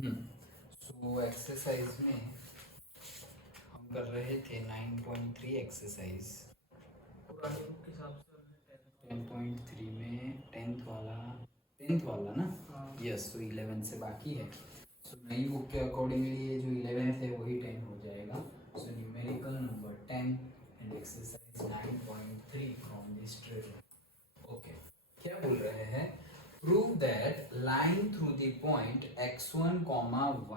So exercise में हम कर रहे थे 9.3 एक्सरसाइज। पुरानी बुक के हिसाब से हमने 10.3 में टेंथ वाला ना। हाँ यस, तो 11 से बाकी है। सो नई बुक के अकॉर्डिंगली ये जो 11 है वही 10 हो जाएगा। So numerical number 10 and exercise 9.3 from this trick. Okay, क्या बोल रहे हैं? Prove that line through the point x1,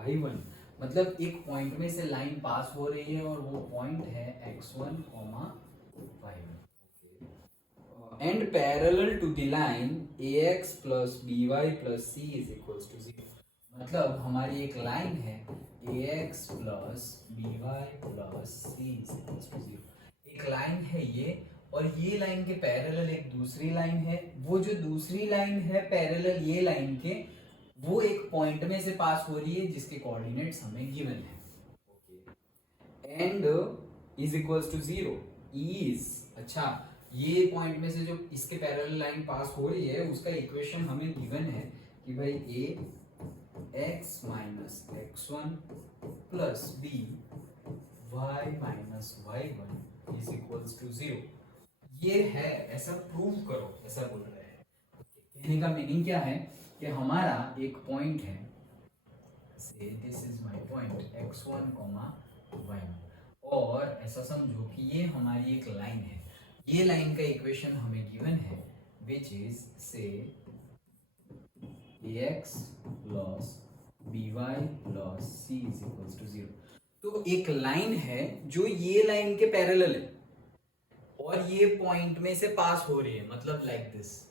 y1, मतलब एक पॉइंट में से लाइन पास हो रही है और वो पॉइंट है x1, y1 and parallel to the line ax plus by plus c is equals to 0। मतलब हमारी एक लाइन है ax plus by plus c is equals to 0। एक लाइन है ये, और ये लाइन के पैरेलल एक दूसरी लाइन है। वो जो दूसरी लाइन है पैरेलल ये लाइन के, वो एक पॉइंट में से पास हो रही है जिसके कोऑर्डिनेट्स हमें गिवन है। And is equals to 0 is, अच्छा, ये पॉइंट में से जो इसके पैरेलल लाइन पास हो रही है उसका इक्वेशन हमें गिवन है कि भाई a x minus x1 plus b y minus y1 is equals to 0। ये है, ऐसा प्रूव करो, ऐसा बोल रहे हैं। कहने का मीनिंग क्या है कि हमारा एक पॉइंट है, से this is my point x1, y1, और ऐसा समझो कि ये हमारी एक लाइन है। ये लाइन का इक्वेशन हमें गिवन है which is say ax plus by plus c is equals to 0। तो एक लाइन है जो ये लाइन के पैरेलल है और ये पॉइंट में से पास हो रही है, मतलब लाइक दिस।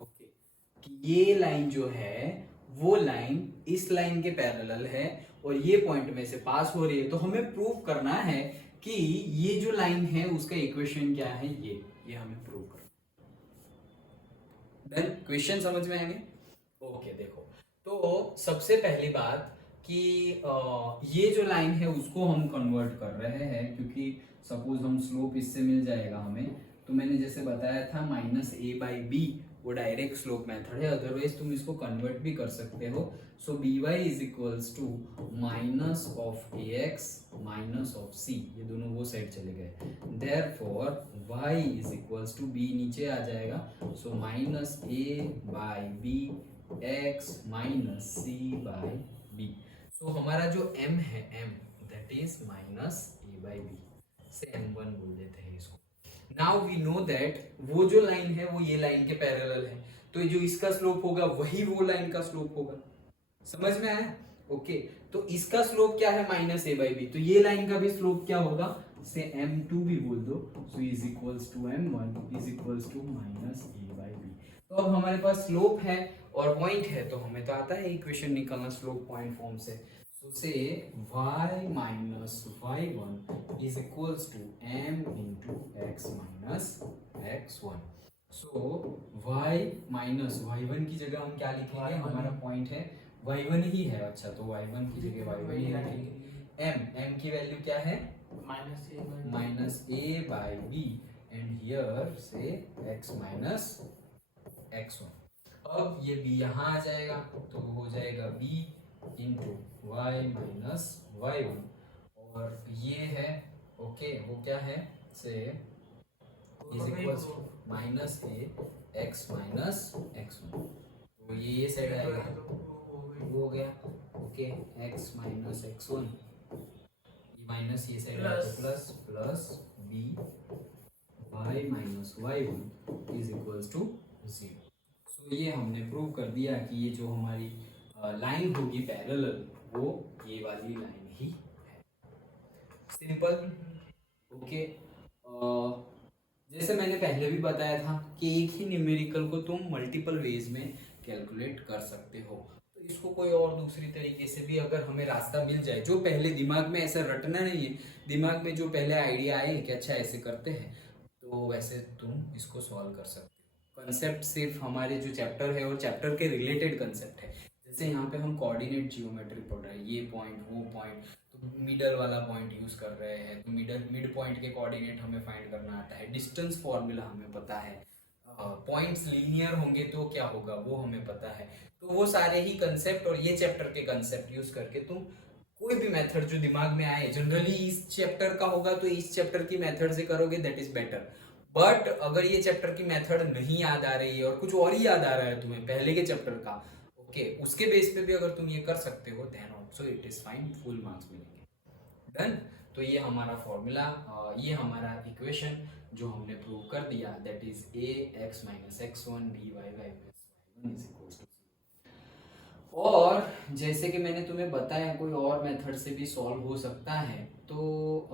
ओके, कि ये लाइन जो है वो लाइन इस लाइन के पैरेलल है और ये पॉइंट में से पास हो रही है। तो हमें प्रूव करना है कि ये जो लाइन है उसका इक्वेशन क्या है, ये हमें प्रूव करना। देन क्वेश्चन समझ में आएंगे। ओके, देखो, तो सबसे पहली बात कि ये जो लाइन है उसको हम कन्वर्ट कर रहे हैं, क्योंकि सपोज हम स्लोप इससे मिल जाएगा हमें, तो मैंने जैसे बताया था -a/b वो डायरेक्ट स्लोप मेथड है, अदरवाइज तुम इसको कन्वर्ट भी कर सकते हो। So by is equals to minus of ax minus of c, ये दोनों वो साइड चले गए, therefore y is equals to b नीचे आ जाएगा। So -a/b x minus c by b। So हमारा जो m है, m दैट इज -a/b, से m1 बोल देते हैं इसको। नाउ वी नो दैट वो जो लाइन है वो ये लाइन के पैरेलल है, तो जो इसका स्लोप होगा वही वो लाइन का स्लोप होगा। समझ में आया? ओके, तो इसका स्लोप क्या है -a/b, तो ये लाइन का भी स्लोप क्या होगा, से m2 भी बोल दो। So is equals to m1 is equals to -a/b। तो अब हमारे पास स्लोप है और पॉइंट है, तो हमें तो आता है इक्वेशन निकालना स्लोप पॉइंट फॉर्म से। So say y minus y1 is equals to m into x minus x1. So y minus y1 की जगह हम क्या लिखेंगे, हमारा पॉइंट है y1 ही है। अच्छा, तो y1 की जगह y1 ही लिखेंगे। m की वैल्यू क्या है, -a/b, एंड हियर से x minus x1। अब ये b यहाँ आ जाएगा तो हो जाएगा b into Y minus y1, और ये है, ओके, वो क्या है, से is equals to -a x minus x1। तो ये साइड आएगा, वो हो गया। ओके, x माइनस x1, ये माइनस ये साइड आएगा तो plus, plus b y minus y1 is equals to 0। So ये हमने प्रूव कर दिया कि ये जो हमारी लाइन होगी पैरेलल, वो ये वाली लाइन ही है। सिंपल। ओके, जैसे मैंने पहले भी बताया था कि एक ही न्यूमेरिकल को तुम मल्टीपल वेज में कैलकुलेट कर सकते हो। तो इसको कोई और दूसरी तरीके से भी अगर हमें रास्ता मिल जाए, जो पहले दिमाग में ऐसा रटना नहीं है, दिमाग में जो पहले आइडिया आए कि अच्छा ऐसे करते हैं, तो वैसे तुम इसको सॉल्व कर सकते हो। कंसेप्ट सिर्फ हमारे जो चैप्टर है और चैप्टर के रिलेटेड कंसेप्ट है। जैसे यहाँ पे हम कोऑर्डिनेट जियोमेट्री पढ़ रहे हैं, ये पॉइंट वो पॉइंट, तो मिडल वाला पॉइंट यूज कर रहे हैं, तो मिड पॉइंट के कोऑर्डिनेट हमें फाइंड करना आता है, डिस्टेंस फॉर्मूला हमें पता है, पॉइंट्स लीनियर होंगे तो क्या होगा वो हमें पता है। तो वो सारे ही कंसेप्ट और ये चैप्टर के कंसेप्ट यूज करके तुम कोई भी मेथड जो दिमाग में आए, जनरली इस चैप्टर का होगा तो इस चैप्टर की मेथड से करोगे, दैट इज बेटर। बट अगर ये चैप्टर की मेथड नहीं याद आ रही है और कुछ और ही याद आ रहा है तुम्हें पहले के चैप्टर का, ओके, उसके बेस पे भी अगर तुम ये कर सकते हो then also it is fine, full marks मिलेंगे। डन। तो ये हमारा फॉर्मूला, ये हमारा इक्वेशन जो हमने प्रूव कर दिया, that is A X minus X one B Y Y plus Y one is equals to. और जैसे कि मैंने तुम्हें बताया कोई और मेथड से भी सॉल्व हो सकता है, तो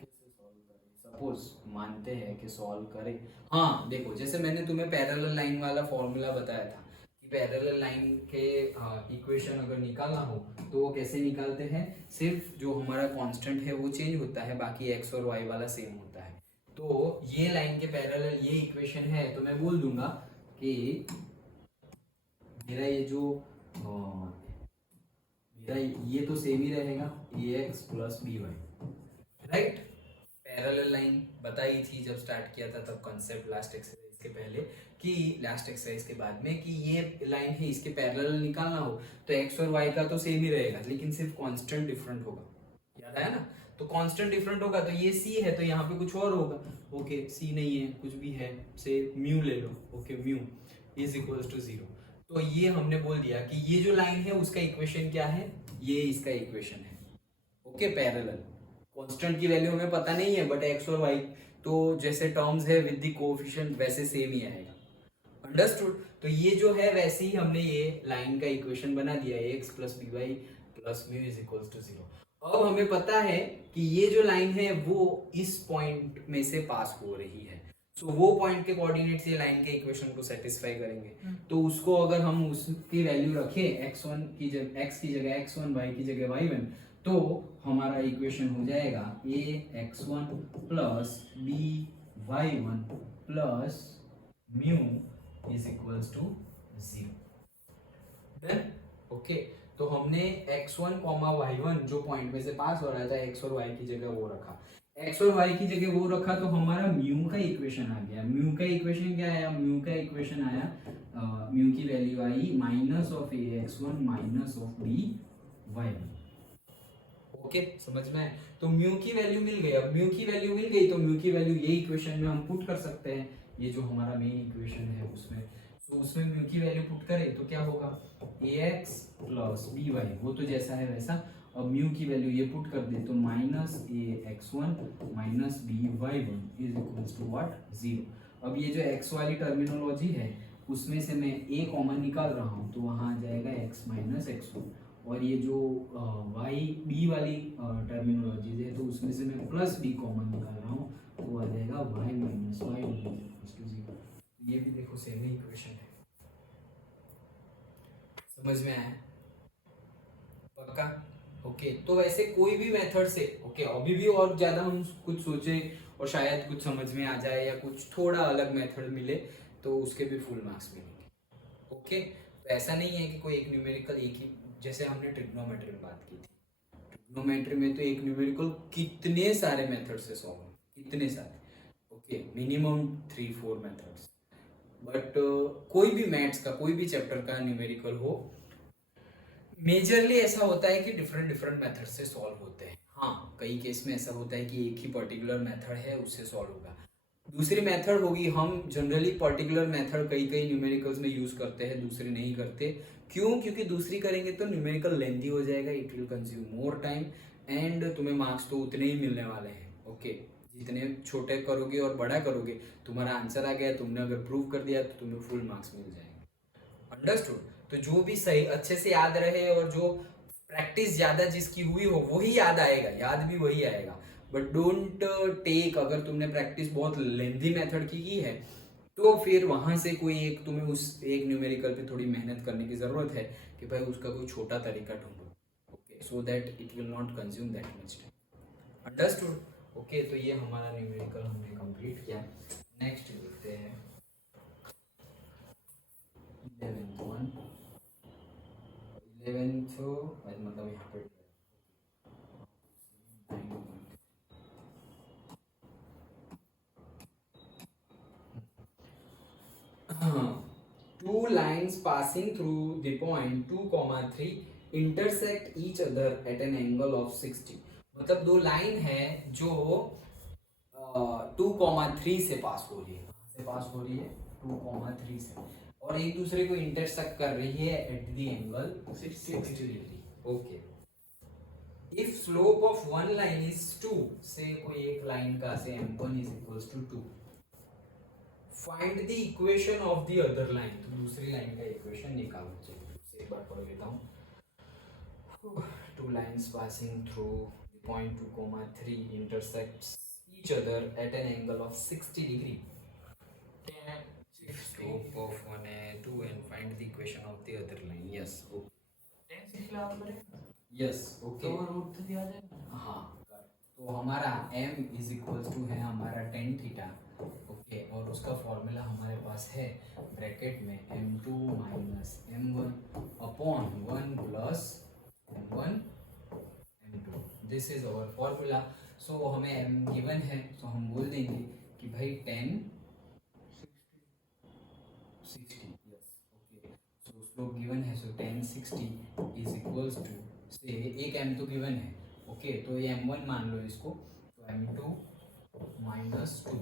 कैसे सॉल्व करें, सपोज मानते हैं कि सॉल्व करें। हाँ देखो, जैसे मैंने तुम्हें पैरेलल लाइन वाला फॉर्मूला बताया था कि पैरेलल लाइन के इक्वेशन अगर निकालना हो तो वो कैसे निकालते हैं, सिर्फ जो हमारा कांस्टेंट है वो चेंज होता है, बाकी एक्स और वाई वाला सेम होता है। तो ये लाइन के पैरेलल ये इक्वेशन है, तो मैं बोल दूंगा कि मेरा ये जो मेरा ये तो सेम ही रहेगा, a x plus B y, right. Parallel line बताई थी जब स्टार्ट किया था तब कंसेप्ट, लास्ट एक्सरसाइज के पहले, कि लास्ट एक्सरसाइज के बाद में, कि ये लाइन है इसके पैरेलल निकालना हो तो एक्स और वाई का तो सेम ही रहेगा, लेकिन सिर्फ कांस्टेंट डिफरेंट होगा। याद आया ना? तो कांस्टेंट डिफरेंट होगा, तो ये सी है तो यहाँ पे कुछ और होगा। ओके, सी नहीं है, कुछ भी है, से म्यू ले लो। Okay, mu is equals to 0। तो ये हमने बोल दिया कि ये जो लाइन है उसका इक्वेशन क्या है, ये इसका इक्वेशन है। Okay, parallel. कांस्टेंट की वैल्यू हमें पता नहीं है, बट एक्स और वाई तो जैसे टर्म्स है विद द कोएफिशिएंट वैसे सेम ही आएगा। अंडरस्टूड? तो ये जो है वैसे ही हमने ये लाइन का इक्वेशन बना दिया, X plus B Y plus mu is equals to 0। अब हमें पता है कि ये जो लाइन है वो इस पॉइंट में से पास हो रही है, सो वो पॉइंट के कोऑर्डिनेट्स ये लाइन के इक्वेशन को सेटिस्फाई करेंगे। तो उसको अगर हम उसकी वैल्यू रखें x1 की जगह, x की जगह x1, y की जगह y1, तो हमारा इक्वेशन हो जाएगा a x1 plus b y1 plus mu is equals to 0। Then okay, तो हमने x1, y1 जो पॉइंट में से पास हो रहा था x और y की जगह वो रखा, x और y की जगह वो रखा, तो हमारा म्यू का इक्वेशन आ गया। म्यू का इक्वेशन क्या आया? म्यू का इक्वेशन आया, म्यू की वैल्यू आई minus of A x1 minus of B y1। Okay, समझ में आए? तो म्यू की वैल्यू मिल गई। अब म्यू की वैल्यू मिल गई तो म्यू की वैल्यू ये इक्वेशन में हम पुट कर सकते हैं, ये जो हमारा मेन इक्वेशन है उसमें। तो उसमें म्यू की वैल्यू पुट करें तो क्या होगा, ax प्लस बी वाई, वो तो जैसा है वैसा। अब म्यू की वैल्यू ये पुट कर दे तो माइनस ax1 माइनस बी वाई1 इज इक्वल्स टू व्हाट, 0। अब ये जो x वाली टर्मिनोलॉजी है उसमें से मैं a कॉमन निकाल रहा हूँ, तो वहाँ आ जाएगा x माइनस x1। और ये जो वाई बी वाली टर्मिनोलॉजी है तो उसमें से मैं प्लस बी कॉमन निकाल रहा हूँ, तो आ जाएगा y minus Y equals to 0। ये भी देखो सेम ही इक्वेशन है। समझ में आया? पक्का? ओके, तो वैसे कोई भी मेथड से, ओके, अभी भी और ज्यादा हम कुछ सोचे और शायद कुछ समझ में आ जाए या कुछ थोड़ा अलग मेथड मिले तो उसके भी फुल मार्क्स मिलेंगे। ओके, तो ऐसा नहीं है कि कोई एक न्यूमेरिकल एक ही, जैसे हमने ट्रिग्नोमेट्री में बात की थी, ट्रिग्नोमेट्री में तो एक न्यूमेरिकल कितने सारे मेथड से सॉल्व हो, कितने सारे। Okay, minimum 3-4 methods. बट कोई भी मैथ्स का कोई भी चैप्टर का न्यूमेरिकल हो, मेजरली ऐसा होता है कि डिफरेंट डिफरेंट मेथड से सॉल्व होते हैं। हाँ, कई केस में ऐसा होता है कि एक ही पर्टिकुलर मेथड है उससे सॉल्व होगा। दूसरी मेथड होगी, हम जनरली पर्टिकुलर मेथड कई कई न्यूमेरिकल्स में यूज करते हैं, दूसरी नहीं करते। क्यों? क्योंकि दूसरी करेंगे तो न्यूमेरिकल लेंथी हो जाएगा, it will consume more time and तुम्हें मार्क्स तो उतने ही मिलने वाले हैं। ओके, जितने छोटे करोगे और बड़ा करोगे, तुम्हारा आंसर आ गया, तुमने अगर प्रूव कर दिया तो तुम्हें फुल मार्क्स मिल जाएंगे। अंडरस्टूड? तो जो भी सही अच्छे से याद रहे और जो प्रैक्टिस ज्यादा जिसकी हुई हो वही याद आएगा, याद भी वही आएगा। बट डोंट टेक, अगर तुमने प्रैक्टिस बहुत लेंथी मेथड की है तो फिर वहां से कोई एक, तुम्हें उस एक न्यूमेरिकल पे थोड़ी मेहनत करने की जरूरत है कि भाई उसका कोई छोटा तरीका ढूंढो, okay, so that it will not consume that much time. Understood? Okay, तो ये हमारा न्यूमेरिकल हमने कंप्लीट किया। नेक्स्ट देखते हैं 11th वन। 11th मतलब यहाँ पे two lines passing through the point 2, 3 intersect each other at an angle of 60. मतलब दो लाइन है जो 2, 3 से पास हो रही है, कहाँ से पास हो रही है 2, 3 से, और एक दूसरे को इंटरसेक्ट कर रही है at the angle 60 degree. Okay. If slope of one line is 2, से कोई एक लाइन का से m1 is equals to 2, find the equation of the other line. तो दूसरी लाइन का इक्वेशन निकालो. चलिए एक बार पढ़ लेता हूँ. Two lines passing through the point 2, 3 intersects each other at an angle of 60 degree. If slope of one है 2 and find the equation of the other line. Yes. Yes. Okay. तो root तो दिया जाएगा. हाँ. तो हमारा m इज इक्वल्स टू है हमारा tan थीटा. ओके. और उसका फॉर्मूला हमारे पास है ब्रैकेट में m2 minus m1 upon 1 plus m1 m2. This is our formula. So हमें m गिवन है, सो हम बोल देंगे कि भाई tan 60. यस. ओके. सो स्लोप गिवन है, सो tan 60 इज इक्वल्स टू से एक m तो गिवन है. ओके. तो ये m1 मान लो इसको, तो m2 माइनस 2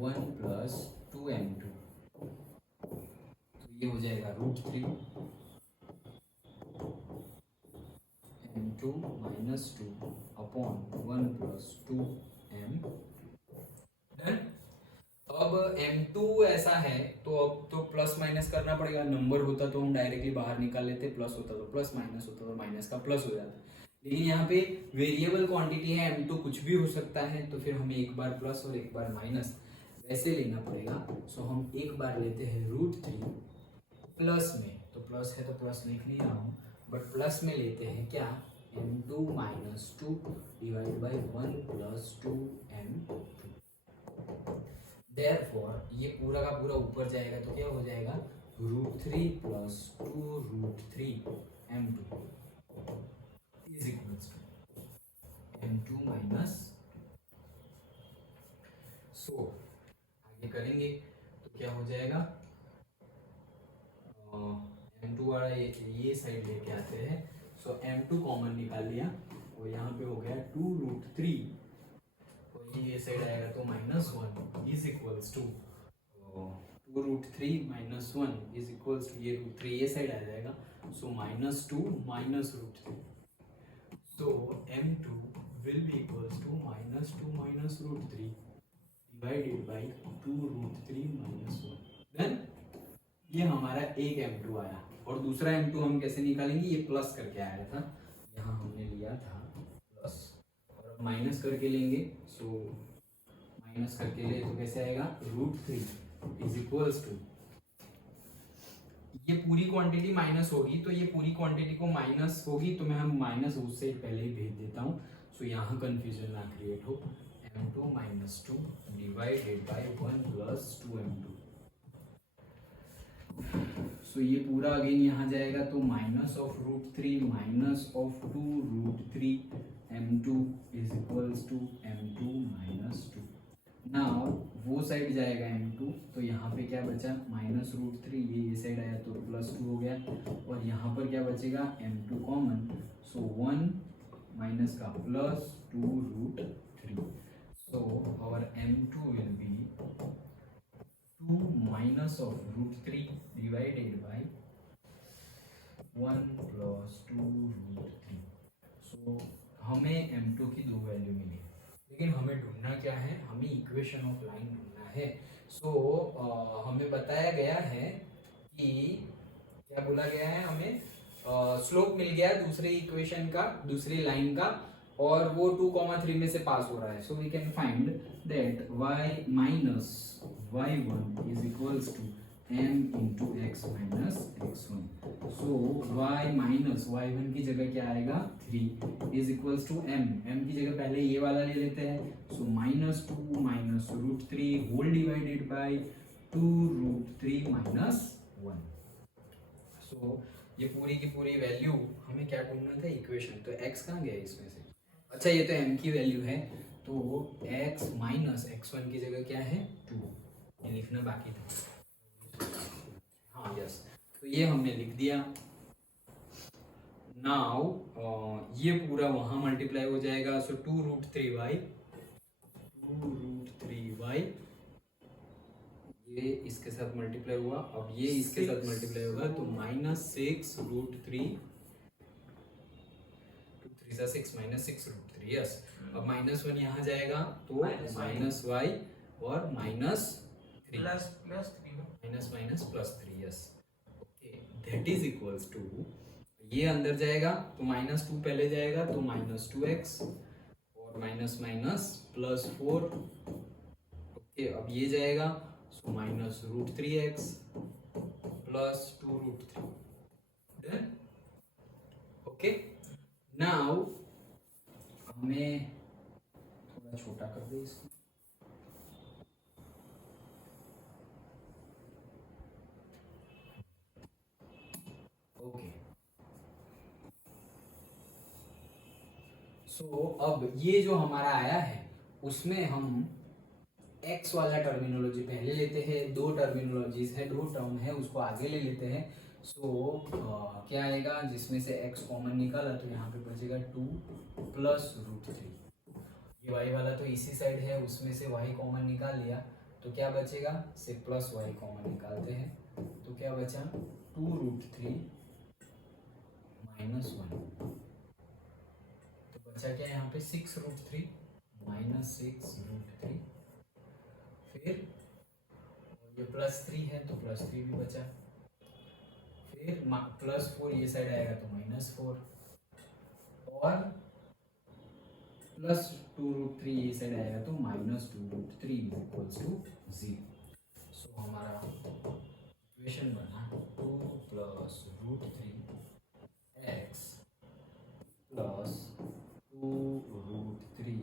1 प्लस 2m2, तो ये हो जाएगा √3 m2 minus 2 upon 1 plus 2m. Done. अब m2 ऐसा है तो अब तो प्लस माइनस करना पड़ेगा. नंबर होता तो हम डायरेक्टली बाहर निकाल लेते, प्लस होता तो प्लस, माइनस होता तो माइनस का प्लस हो जाता. लेकिन यहाँ पे वेरिएबल क्वांटिटी है m2, कुछ भी हो सकता है, तो फिर हमें एक बार प्लस और एक बार माइनस वैसे लेना पड़ेगा. सो हम एक बार लेते हैं √3 प्लस में, तो प्लस है तो प्लस लिख नहीं रहा हूँ, बट प्लस में लेते हैं क्या m2 minus 2 divide by 1 plus 2m2. Therefore, ये पूरा का पूरा ऊपर जाएगा तो क्या हो जाएगा √3 plus 2√3 m2 is equals to m2 minus. So आगे करेंगे तो क्या हो जाएगा, m2 वाला ये साइड लेके आते हैं. सो m2 कॉमन निकाल लिया और यहाँ पे हो गया 2√3, ये साइड आएगा तो -1 is equals to 2√3 minus 1 is equals to ये √3 ये साइड आ जाएगा. So -2 minus √3. So m2 will be equals to -2 minus √3 divided by 2√3 minus 1. Then ये हमारा एक m2 आया. और दूसरा m2 हम कैसे निकालेंगे, ये प्लस करके आया था, यहाँ हमने लिया था प्लस और माइनस करके लेंगे. सो माइनस करके ले तो कैसे आएगा √3 इज इक्वल्स टू, ये पूरी क्वांटिटी माइनस होगी तो ये पूरी क्वांटिटी को माइनस होगी, तो मैं हम माइनस उस साइड पहले ही भेज देता हूँ. सो यहाँ कंफ्यूजन ना क्रिएट हो. m2 minus 2 divided by 1 plus 2m2. So ये पूरा अगेन यहाँ जाएगा तो minus of √3 minus of 2√3 m2 is equals to m2 minus 2. Now वो साइड जाएगा m2, तो यहाँ पे क्या बचा -√3, ये साइड आया तो +2 हो गया, और यहाँ पर क्या बचेगा m2 कॉमन. सो 1 माइनस का plus 2√3. So our m2 will be 2 minus of √3 divided by 1 plus 2√3. So हमें m2 की दो वैल्यू मिली, लेकिन हमें ढूंढना क्या है, हमें इक्वेशन ऑफ लाइन ढूंढना है. सो हमें बताया गया है कि क्या बोला गया है, हमें स्लोप मिल गया दूसरे इक्वेशन का, दूसरी लाइन का, और वो 2, 3 में से पास हो रहा है. So we can find that y minus y1 is equals to m into x minus x1. So y minus y1 की जगह क्या आएगा 3 इज इक्वल्स टू m की जगह पहले ये वाला ले लेते हैं. So -2 minus √3 whole divided by 2√3 minus 1. So ये पूरी की पूरी वैल्यू हमें क्या ढूंढना था, इक्वेशन. तो x कहाँ गया इसमें से, अच्छा ये तो m की वैल्यू है, तो x माइनस x1 की जगह क्या है 2, ये लिखना बाकी था. हाँ यस, तो ये हमने लिख दिया। नाउ ये पूरा वहां मल्टीप्लाई हो जाएगा, सो 2√3y, 2√3y ये इसके साथ मल्टीप्लाई हुआ, अब ये इसके साथ मल्टीप्लाई होगा तो -6√3, 2 3 6 -6√3 यस। अब -1 यहाँ जाएगा तो -y और -3 +3 yes. Okay, that is equals to, ये अंदर जाएगा तो -2 पहले जाएगा तो -2x और +4। ओके, अब ये जाएगा सो -√3x +2√3 डन। ओके, नाउ हमें थोड़ा छोटा कर दे इसको। ओके, सो अब ये जो हमारा आया है उसमें हम x वाला टर्मिनोलॉजी पहले लेते हैं, दो टर्मिनोलॉजीज है, दो टर्म है, उसको आगे ले लेते हैं। सो क्या आएगा, जिसमें से x कॉमन निकाला तो यहाँ पे बचेगा 2 +√3। ये y वाला तो इसी साइड है, उसमें से y कॉमन निकाल लिया तो क्या बचेगा, से +y कॉमन निकालते हैं तो क्या बचा 2√3 -1, तो बचा क्या यहाँ पे 6√3 -6√3, फिर ये +3 है तो +3 भी बचा, फिर +4 ये साइड आएगा तो -4 और +2√3 ये साइड आएगा तो -2√3 इक्वल्स टू 0। सो हमारा इक्वेशन बना 2 +√3x +2√3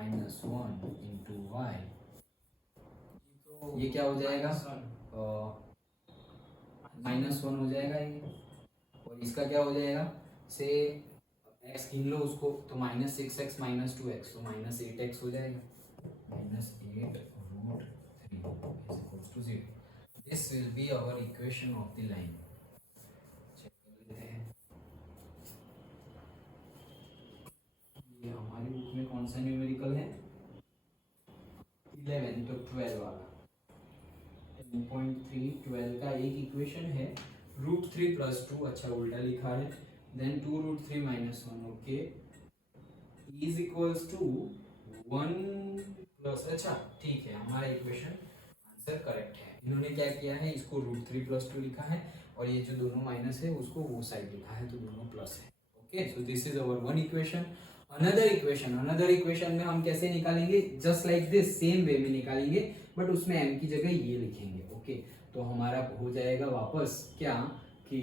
-1 इंटू y, ये क्या हो जाएगा, -1 हो जाएगा ये, और इसका क्या हो जाएगा, से x गिन लो उसको तो -6x -2x तो -8x हो जाएगा, -8√3 0। This will be our equation of the line. Check कर लेते हैं ये हमारी बुक में कौन सा न्यूमेरिकल है, 11 तो 12 वाला 10.3 12 का एक इक्वेशन है, √3 + 2, अच्छा उल्टा लिखा है, then 2√3 -1 okay is equals to 1 plus, अच्छा ठीक है, हमारा इक्वेशन आंसर करेक्ट है। इन्होंने क्या किया है, इसको √3 + 2 लिखा है और ये जो दोनों माइनस है उसको वो साइड लिखा है तो दोनों प्लस है। Okay, so this is our one equation. Another equation में हम कैसे निकालेंगे, just like this same way में निकालेंगे, बट उसमें m की जगह ये लिखेंगे। ओके, तो हमारा हो जाएगा वापस क्या कि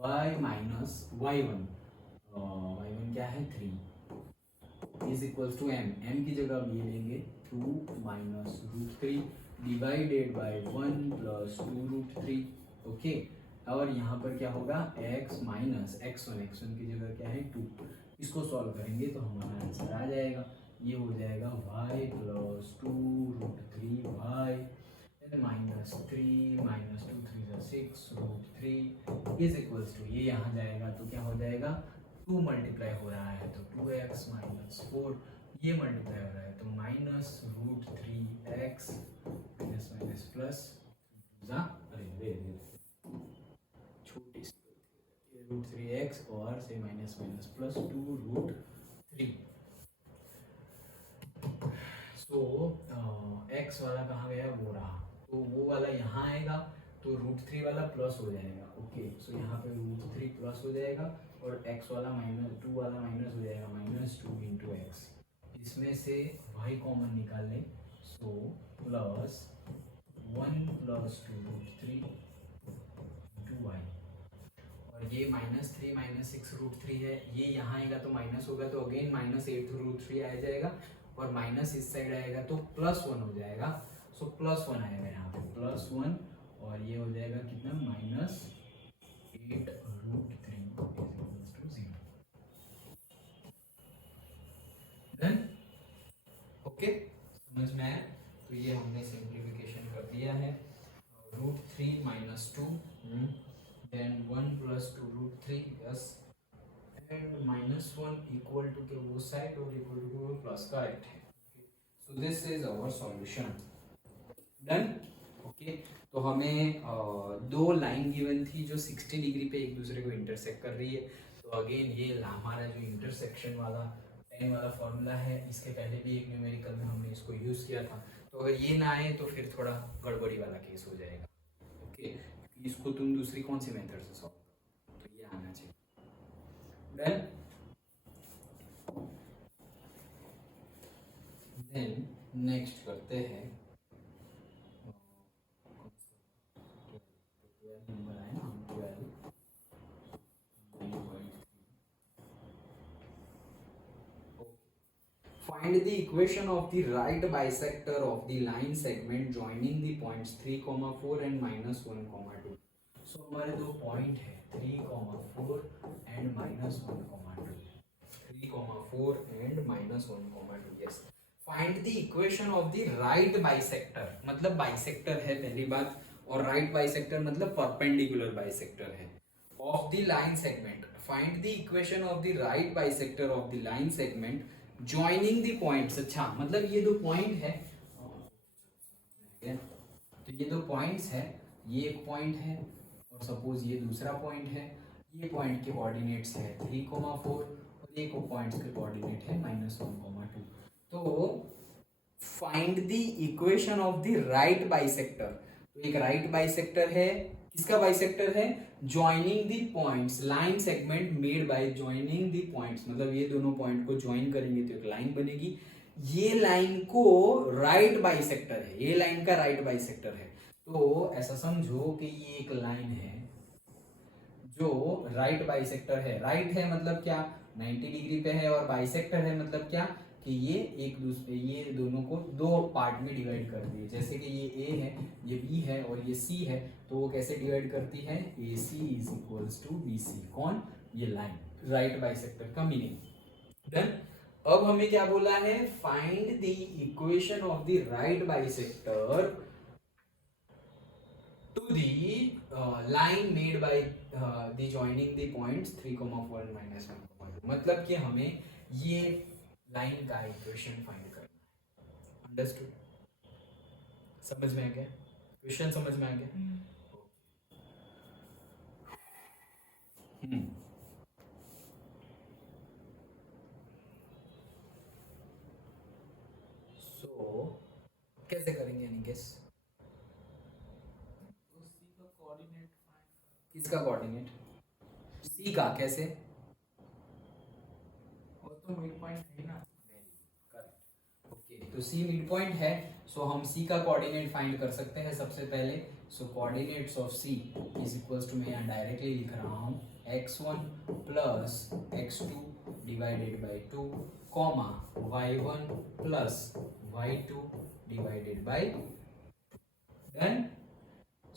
y माइनस y1 क्या है 3 इज इक्वल्स टू m की जगह हम ये लेंगे 2 -√3 डिवाइडेड बाय 1 + 2√3। ओके, और यहाँ पर क्या होगा x माइनस x1 की जगह क्या है 2, इसको सॉल्व करेंगे तो हमारा आंसर आ जाएगा, ये हो जाएगा y + 2√3y -3 -2 3 6√3 is equals to, ये यहाँ जाएगा तो क्या हो जाएगा 2 मल्टीप्लाई हो रहा है तो 2x -4, ये मल्टीप्लाई हो रहा है तो -√3x प्लस अरे छोटी सी √3x और से प्लस 2√3। सो x वाला कहाँ गया, वो रहा, तो वो वाला यहाँ आएगा तो √3 वाला प्लस हो जाएगा। ओके, सो यहाँ पे √3 प्लस हो जाएगा और x वाला -2 वाला माइनस हो जाएगा, -2 इंटू एक्स, इसमें से y कॉमन निकाल लें, सो प्लस 1 + 2√3 इंटू y, और ये -3 -6√3 है, ये यहाँ आएगा तो माइनस होगा तो अगेन -8√3 आ जाएगा, और माइनस इस साइड आएगा तो +1 हो जाएगा, सो +1 आएगा यहाँ पे +1, और ये हो जाएगा कितना -8√3 0। देन ओके, समझ में आया। तो ये हमने सिंप्लीफिकेशन कर दिया है, √3 - 2 देन 1 + 2 √3 यस एंड -1 इक्वल टू के वो साइड और इक्वल टू वो प्लस, करेक्ट है। So this is our solution, done. Okay, तो हमें दो लाइन गिवन थी जो 60 डिग्री पे एक दूसरे को इंटरसेक्ट कर रही है। तो अगेन ये हमारा जो इंटरसेक्शन वाला tan वाला फॉर्मूला है, इसके पहले भी एक न्यूमेरिकल में हमने इसको यूज़ किया था। तो अगर ये ना आए तो फिर थोड़ा गड़बड़ी वाला केस हो जाएगा। ओके, इसको तुम दूसरी कौन सी मेथड से सॉल्व करो, तो ये आना चाहिए, डन। देन नेक्स्ट करते हैं, नंबर आए ना 12 Find the equation of the right bisector of the line segment joining the points 3, 4 and -1, 2. So हमारे दो पॉइंट है 3, 4 and -1, 2. 3, 4 and -1, 2. Yes. Find the equation of the right bisector. मतलब bisector है पहली बात, और right bisector मतलब perpendicular bisector है of the line segment. Find the equation of the right bisector of the line segment joining the points. अच्छा, मतलब ये दो पॉइंट है, तो ये दो पॉइंट्स है, ये एक पॉइंट है और सपोज ये दूसरा पॉइंट है। ये पॉइंट के कोऑर्डिनेट्स है 3, 4 और ये को पॉइंट्स के कोऑर्डिनेट है -1, 2। तो find the equation of the right bisector. तो एक राइट बाइसेक्टर है, किसका बाइसेक्टर है, joining the points, line segment made by joining the points, मतलब ये दोनों पॉइंट को ज्वाइन करेंगे तो एक लाइन बनेगी। ये लाइन को राइट बाइसेक्टर है, ये लाइन का राइट बाइसेक्टर है। तो ऐसा समझो कि ये एक लाइन है जो राइट बाइसेक्टर है। राइट है मतलब क्या, 90 डिग्री पे है, और बाइसेक्टर है मतलब क्या कि ये एक दूसरे, ये दोनों को दो पार्ट में डिवाइड कर दिए। जैसे कि ये ए है, ये बी है और ये सी है, तो वो कैसे डिवाइड करती है, a c is equals to b c. कौन, ये लाइन, राइट बाइसेक्टर का मीनिंग, डन। अब हमें क्या बोला है, find the equation of the right bisector to the line made by the joining the points 3, 4 and -1, 2। मतलब कि हमें ये लाइन का इक्वेशन फाइंड करना है। अंडरस्टूड, समझ में आ गया, क्वेश्चन समझ में आ गया। सो कैसे करेंगे, यानी गेस, किसका कोऑर्डिनेट, सी का, कैसे, वो तो मिड पॉइंट है ना, करेक्ट। ओके, तो सी मिड पॉइंट है, सो हम सी का कोऑर्डिनेट फाइंड कर सकते हैं सबसे पहले। So coordinates of c is equals to, मैं यहाँ डायरेक्टली लिख रहा हूँ x1 plus x2 divided by 2 comma y1 plus y2 divided by, done.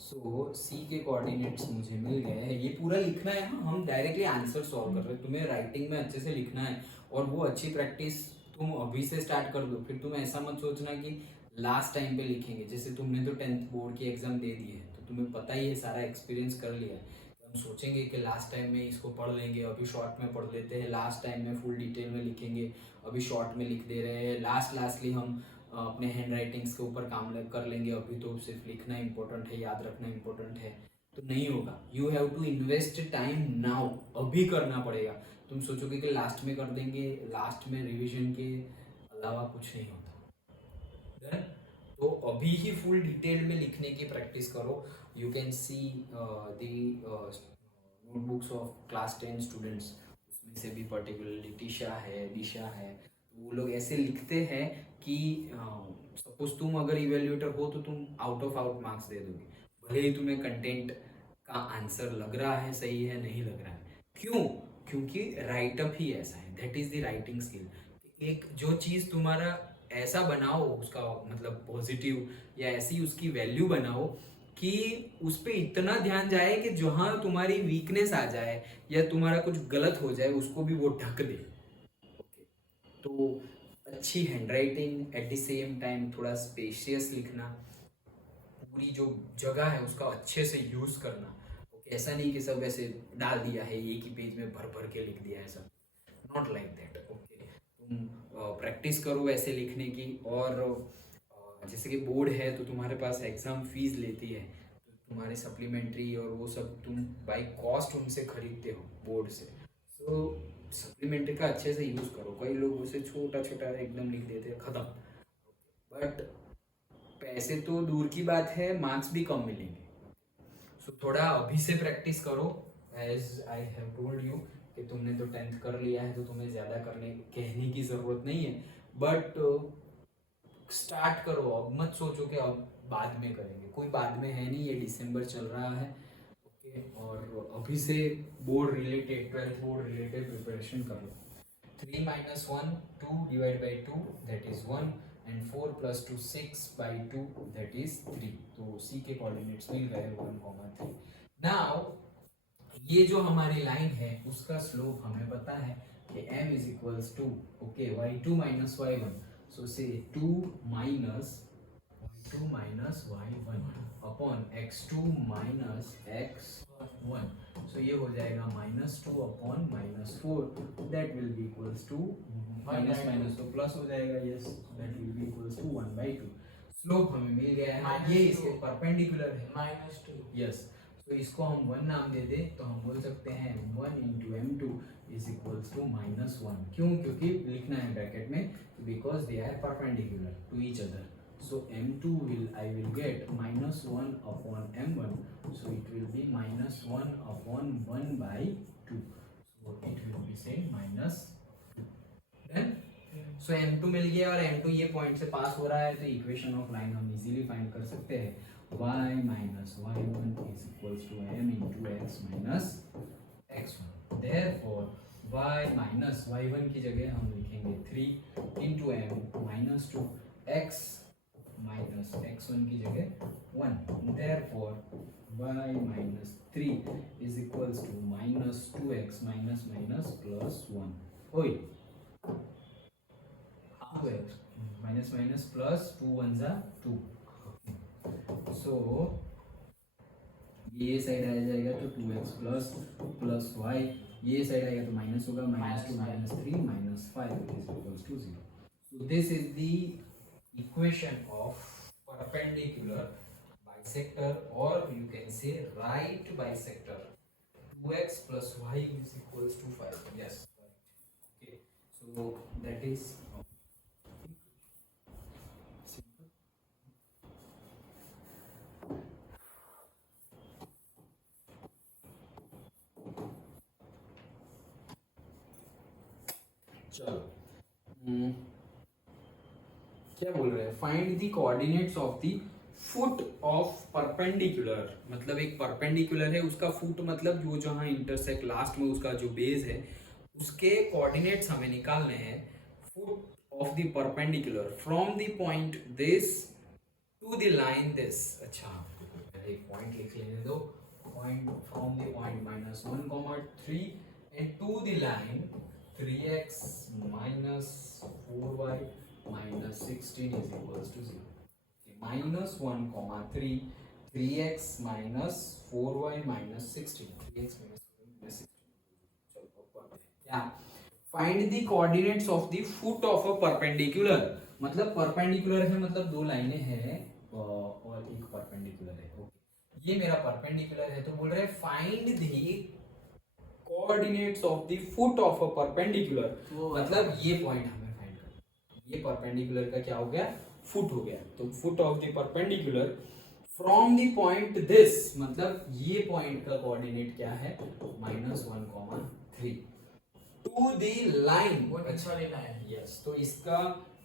So c के कोऑर्डिनेट्स मुझे मिल गए हैं। ये पूरा लिखना है, हम डायरेक्टली आंसर सॉल्व कर रहे हैं, तुम्हें राइटिंग में अच्छे से लिखना है, और वो अच्छी प्रैक्टिस तुम अभी से स्टार्ट कर दो। फिर तुम ऐसा मत सोचना कि लास्ट टाइम पे लिखेंगे, जैसे तुमने तो 10th बोर्ड की एग्जाम दे दी है, तो तुम्हें पता ही है, सारा एक्सपीरियंस कर लिया है। तो हम सोचेंगे कि लास्ट टाइम में इसको पढ़ लेंगे, अभी शॉर्ट में पढ़ लेते हैं, लास्ट टाइम में फुल डिटेल में लिखेंगे, अभी शॉर्ट में लिख दे रहे हैं, लास्टली हम अपने हैंड राइटिंग्स के ऊपर काम कर लेंगे, अभी तो सिर्फ लिखना इंपॉर्टेंट है, याद रखना इंपॉर्टेंट है, तो नहीं होगा। You have to invest time now, अभी करना पड़ेगा। तुम सोचोगे कि लास्ट में कर देंगे, लास्ट में रिवीजन के अलावा कुछ नहीं होता। तो अभी ही फुल डिटेल में लिखने की प्रैक्टिस करो। You can see the notebooks of class 10 students, उसमें से भी पर्टिकुलरली टीशा है, दिशा है, वो लोग ऐसे लिखते हैं कि सपोज तुम अगर इवेल्युएटर हो तो तुम आउट ऑफ आउट मार्क्स दे दोगे, भले ही तुम्हें कंटेंट का आंसर लग रहा है सही है, नहीं लग रहा है। क्यों, क्योंकि राइटअप ही ऐसा है, that is the writing skill. एक जो चीज़ तुम्हारा ऐसा बनाओ, उसका मतलब पॉजिटिव या ऐसी उसकी वैल्यू बनाओ कि उस पर इतना ध्यान जाए कि जहाँ तुम्हारी वीकनेस आ जाए या तुम्हारा कुछ गलत हो जाए उसको भी वो ढक दे। तो अच्छी handwriting, at the same time थोड़ा स्पेशियस लिखना, पूरी जो जगह है उसका अच्छे से यूज करना। ओके, ऐसा नहीं कि सब ऐसे डाल दिया है एक ही पेज में भर भर के लिख दिया है सब, नॉट लाइक दैट। ओके, तुम प्रैक्टिस करो ऐसे लिखने की। और जैसे कि बोर्ड है तो तुम्हारे पास एग्जाम फीस लेती है, तो तुम्हारे सप्लीमेंट्री और वो सब तुम बाई कॉस्ट उनसे खरीदते हो बोर्ड से, तो सप्लीमेंट्री का अच्छे से यूज़ करो। कई लोग उसे छोटा छोटा एकदम लिख देते हैं, ख़त्म। बट पैसे तो दूर की बात है, मार्क्स भी कम मिलेंगे। सो थोड़ा अभी से प्रैक्टिस करो। As I have told you कि तुमने तो 10th कर लिया है तो तुम्हें ज़्यादा करने कहने की ज़रूरत नहीं है, बट स्टार्ट करो। अब मत सोचो कि अब बाद में करेंगे, कोई बाद में है नहीं, ये दिसंबर चल रहा है। ओके, और अभी से board related, 12th board related preparation करो। 3 minus 1 2 divided by 2 that is 1 and 4 plus 2 6 by 2 that is 3। तो C के कोऑर्डिनेट्स मिल गए 1,3। नाउ ये जो हमारी लाइन है उसका स्लोप हमें पता है कि m is equals to okay y2 minus y1, so say 2 minus y1 upon x2 minus x1, so ये हो जाएगा -2 upon -4 that will be equals to minus minus तो प्लस हो जाएगा, yes, that will be equals to 1/2। Slope हमें मिल गया है, ये इसके परपेंडिकुलर है -2, यस। तो इसको हम 1 नाम दे दे तो हम बोल सकते हैं 1 into m2 is equals to -1। क्यों? क्योंकि लिखना है ब्रैकेट में, because they are perpendicular to each other. So m2 I will get -1 upon m1, so it will be -1 upon 1/2, so it will be say -2। Then so m2 मिल गया और m2 ये point से पास हो रहा है, तो इक्वेशन ऑफ लाइन हम easily find कर सकते हैं। y minus y1 is equals to m into x minus x1। therefore y minus y1 की जगह हम लिखेंगे 3 into m minus 2 x minus x1 की जगह 1। therefore y minus 3 is equals to minus 2x minus minus plus 1। ओए 2x minus minus plus 2 1s are 2। सो ये side आ जाएगा तो 2x प्लस y, ये साइड आएगा तो माइनस होगा, -2 -3 -5 is equals to 0। So this is the equation of perpendicular bisector, और you can say write bisector. 2x plus y is equals to 5, yes, okay, so that is चलो क्या बोल रहे हैं, find the coordinates of the foot of perpendicular. मतलब एक perpendicular है, उसका फुट मतलब वो जहाँ इंटरसेक्ट लास्ट में उसका जो बेस है उसके कोऑर्डिनेट्स हमें निकालने हैं। Foot of the perpendicular from the point this to the line this. अच्छा, पहले एक पॉइंट लिख लेने दो। Point from the point -1,3 and to the line 3x minus 4y minus 16 is equals to 0। -1,3 3x minus 4y minus 16, 3x minus 4y minus 16। क्या? Find the coordinates of the foot of a perpendicular। मतलब perpendicular है, मतलब दो लाइनें हैं और एक perpendicular है। ओके, ये मेरा परपेंडिकुलर है, तो बोल रहे हैं find the coordinates of the foot of a perpendicular. मतलब ये पॉइंट हमें फाइंड करना। ये परपेंडिकुलर का क्या हो गया? फुट हो गया। तो foot of the perpendicular from the point this, मतलब ये पॉइंट का कोऑर्डिनेट क्या है? -1,3 टू द लाइन। अच्छा लाइन, यस। तो इसका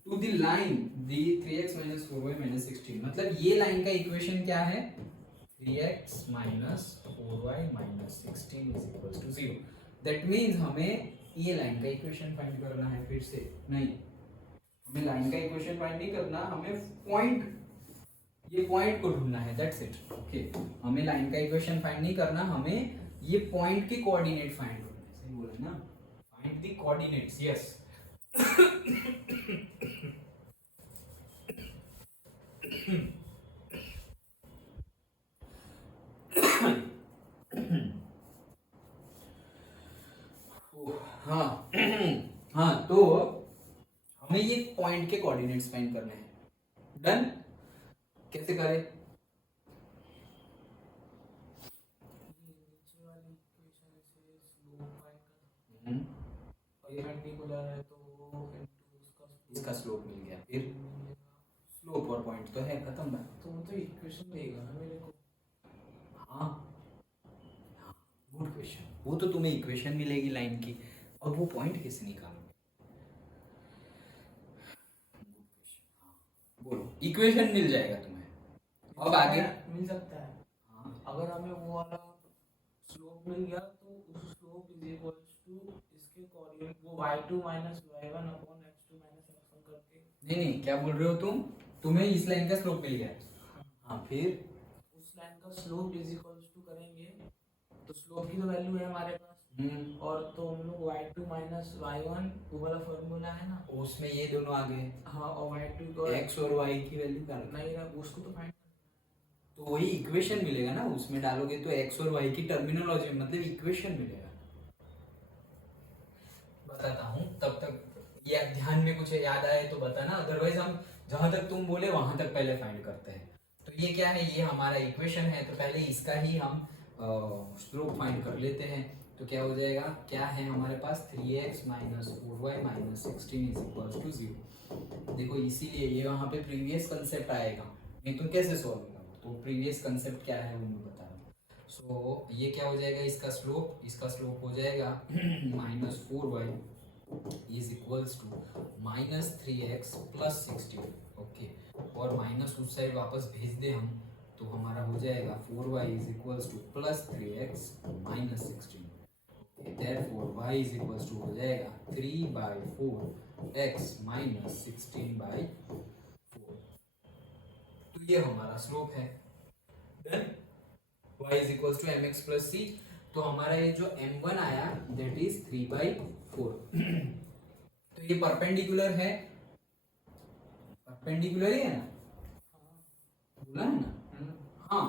to the line the 3x minus 4y minus 16, मतलब ये लाइन का इक्वेशन क्या है? 3x minus 4y minus 16 is equals to 0। That means हमें ये लाइन का इक्वेशन फाइंड करना है। फिर से नहीं, हमें लाइन का इक्वेशन फाइंड नहीं करना, हमें पॉइंट, ये पॉइंट को ढूंढना है। That's it. ओके, हमें लाइन का इक्वेशन फाइंड नहीं करना, हमें ये पॉइंट के कोऑर्डिनेट फाइंड करना है। सही बोला ना? Find the coordinates, yes. हाँ हाँ, तो हमें ये पॉइंट के कोऑर्डिनेट्स फाइंड करने हैं। डन। कैसे करें? नीचे वाली इक्वेशन से स्लोप फाइंड करना, परपेंडिकुलर है तो इनटू इसका स्लोप मिल गया, फिर स्लोप और पॉइंट तो है, खत्म बात। तो वो तो इक्वेशन देगा ना मेरे को। हाँ, गुड क्वेश्चन। वो तो तुम्हें इक्वेशन मिलेगी लाइन की, और वो पॉइंट कैसे निकालोगे? बोलो, इक्वेशन मिल जाएगा तुम्हें। अब आगे मिल सकता है। हाँ, अगर हमें वो वाला स्लोप मिल गया तो उस स्लोप इज इक्वल्स टू इसके कोऑर्डिनेट वो y2 minus y1 upon x2 minus x1 करके। नहीं, क्या बोल रहे हो तुम? तुम्हें इस लाइन का स्लोप मिल गया। हाँ, फिर उस लाइन का स्लोप इज इक्वल्स टू करेंगे तो स्लोप की तो वैल्यू है हमारे पास, और तो हम लोग y2 माइनस y1 वो वाला फॉर्मूला है ना, उसमें ये दोनों आ गए। हाँ, और y2 को x और y की वैल्यू क्या नहीं ना, उसको तो फाइंड तो वही इक्वेशन मिलेगा ना, उसमें डालोगे तो x और y की टर्मिनोलॉजी मतलब इक्वेशन मिलेगा। बताता हूँ, तब तक ये ध्यान में कुछ याद आए तो बताना, अदरवाइज हम जहां तक तुम बोले वहां तक पहले फाइंड करते हैं। तो ये क्या है? ये हमारा इक्वेशन है, तो पहले इसका ही हम स्लोप फाइंड कर लेते हैं। तो क्या हो जाएगा? क्या है हमारे पास? 3x minus 4y minus 16 is equals to 0। देखो, इसीलिए ये वहां पे प्रीवियस कंसेप्ट आएगा, नहीं तो कैसे सॉल्व होगा? तो प्रीवियस कंसेप्ट क्या है वो मैं बता रहा हूँ। सो ये क्या हो जाएगा? इसका स्लोप हो जाएगा minus 4y is equals to minus 3x plus 16। Okay, और माइनस उस साइड वापस भेज दे हम, तो हमारा हो जाएगा 4y is equals to plus 3x minus 16। therefore y is equals to हो जाएगा 3/4x माइनस 16/4। तो ये हमारा स्लोप है। Then y is equals to mx plus c। तो हमारा ये जो m1 आया दैट इज 3/4। तो ये परपेंडिकुलर है, परपेंडिकुलर ही है ना, बोला है ना? हाँ,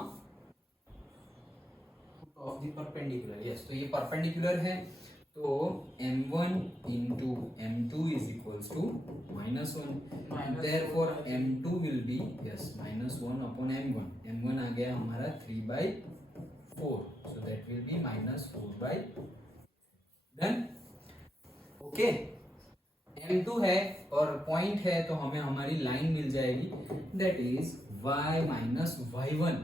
ऑफ द परपेंडिकुलर, यस। तो ये परपेंडिकुलर है, तो m1 into m2 is equals to -1। Therefore m2 will be yes -1 upon m1। m1 आ गया हमारा 3/4, so that will be -4/। Done. Okay, m2 है और पॉइंट है, तो हमें हमारी लाइन मिल जाएगी, that is y minus y1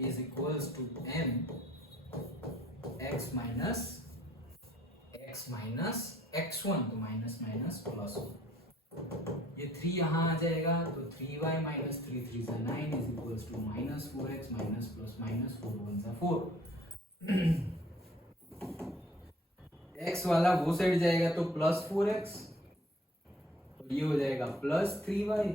is equals to m x minus x1, तो माइनस माइनस प्लस 1। ये 3 यहाँ आ जाएगा, तो 3y minus 3 3 9 is equals to -4x minus plus minus 4 1 4। x वाला वो साइड जाएगा तो प्लस 4x, और ये हो जाएगा प्लस 3y,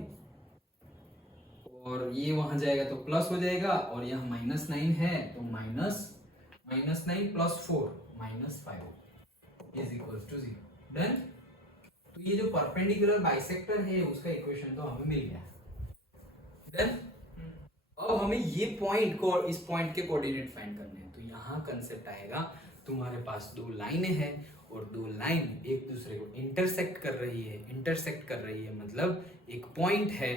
और ये वहां जाएगा तो प्लस हो जाएगा, और यहाँ -9 है तो -9 plus 4 -5 is equal to 0। Done. तो ये जो परपेंडिकुलर बाइसेक्टर है उसका इक्वेशन तो हमें मिल गया। डन। अब हमें ये पॉइंट को, इस पॉइंट के कोऑर्डिनेट फाइंड करने हैं। तो यहाँ कंसेप्ट आएगा, तुम्हारे पास दो लाइनें हैं और दो लाइन एक दूसरे को इंटरसेक्ट कर रही है, मतलब एक पॉइंट है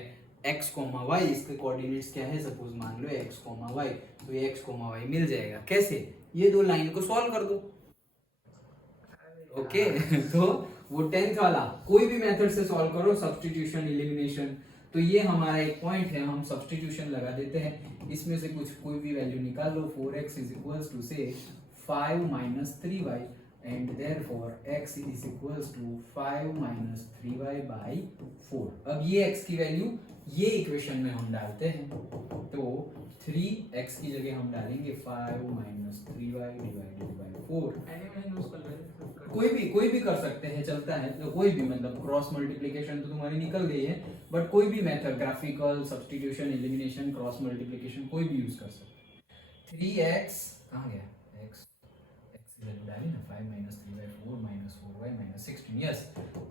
x, y, इसके कोऑर्डिनेट्स क्या है? सपोज मान लो x, y, तो ये x, y मिल जाएगा। कैसे? ये दो लाइन को सॉल्व कर दो। ओके तो वो 10th वाला कोई भी मेथड से सॉल्व करो, सब्स्टिट्यूशन, एलिमिनेशन। तो ये हमारा एक पॉइंट है, हम सब्स्टिट्यूशन लगा देते हैं, इसमें से कुछ कोई भी वैल्यू निकाल लो। 4x इज इक्वल्स टू से 5 minus 3y, and therefore x is equals to 5 minus 3y/4। अब ये x की वैल्यू ये इक्वेशन में हम डालते हैं, तो 3x की जगह हम डालेंगे 5 माइनस 3y डिवाइडेड बाय 4। कोई भी कर सकते हैं, चलता है। तो कोई भी, मतलब क्रॉस मल्टीप्लिकेशन तो तुम्हारी निकल गई है, बट कोई भी method, graphical, substitution, elimination, cross multiplication, कोई भी यूज कर सकते हैं। 3x कहाँ गया? x की वैल्यू डाली ना 5 minus 3/4 minus 4y minus 16 yes.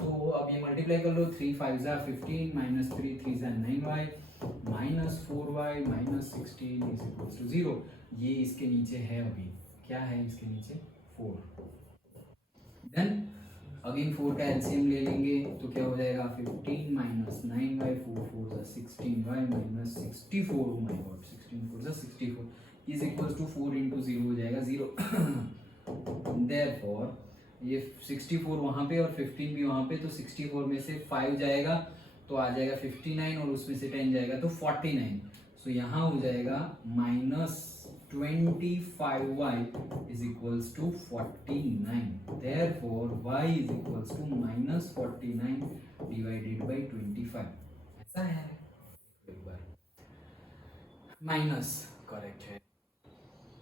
तो अब ये मल्टीप्लाई कर लो 3 5 जा 15 माइनस 3 3 जा 9y minus 4y minus 16 is equals to 0। ये इसके नीचे है, अभी क्या है इसके नीचे 4। देन अगेन 4 का एलसीएम ले लेंगे तो क्या हो जाएगा 15 माइनस 9y 4 4 जा 16y minus 64 O my God 16 4 जा 64 इज इक्वल्स टू 4 इंटू 0 हो जाएगा 0। देयरफॉर ये 64 वहाँ पे और 15 भी वहाँ पे, तो 64 में से 5 जाएगा तो आ जाएगा 59 और उसमें से 10 जाएगा तो 49। सो यहाँ हो जाएगा minus 25y is equals to 49. Therefore y is equals to minus 49 divided by 25. ऐसा है एक बार माइनस करेक्ट है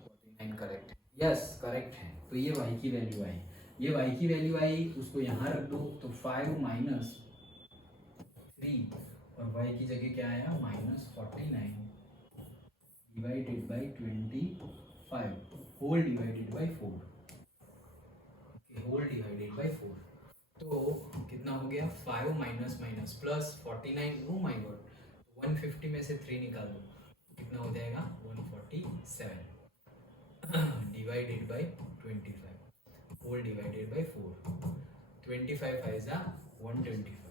49 करेक्ट है यस करेक्ट है। तो ये y की वैल्यू आई, ये y की वैल्यू आई, उसको यहाँ रख दो तो 5 माइनस 3 और y की जगह क्या आया minus 49 divided by 25 whole divided by 4 okay whole divided by 4। तो कितना हो गया 5 minus minus plus 49 oh my god 150 में से 3 निकालो कितना हो जाएगा 147 divided by 25 whole divided by 4 25 5 जा 125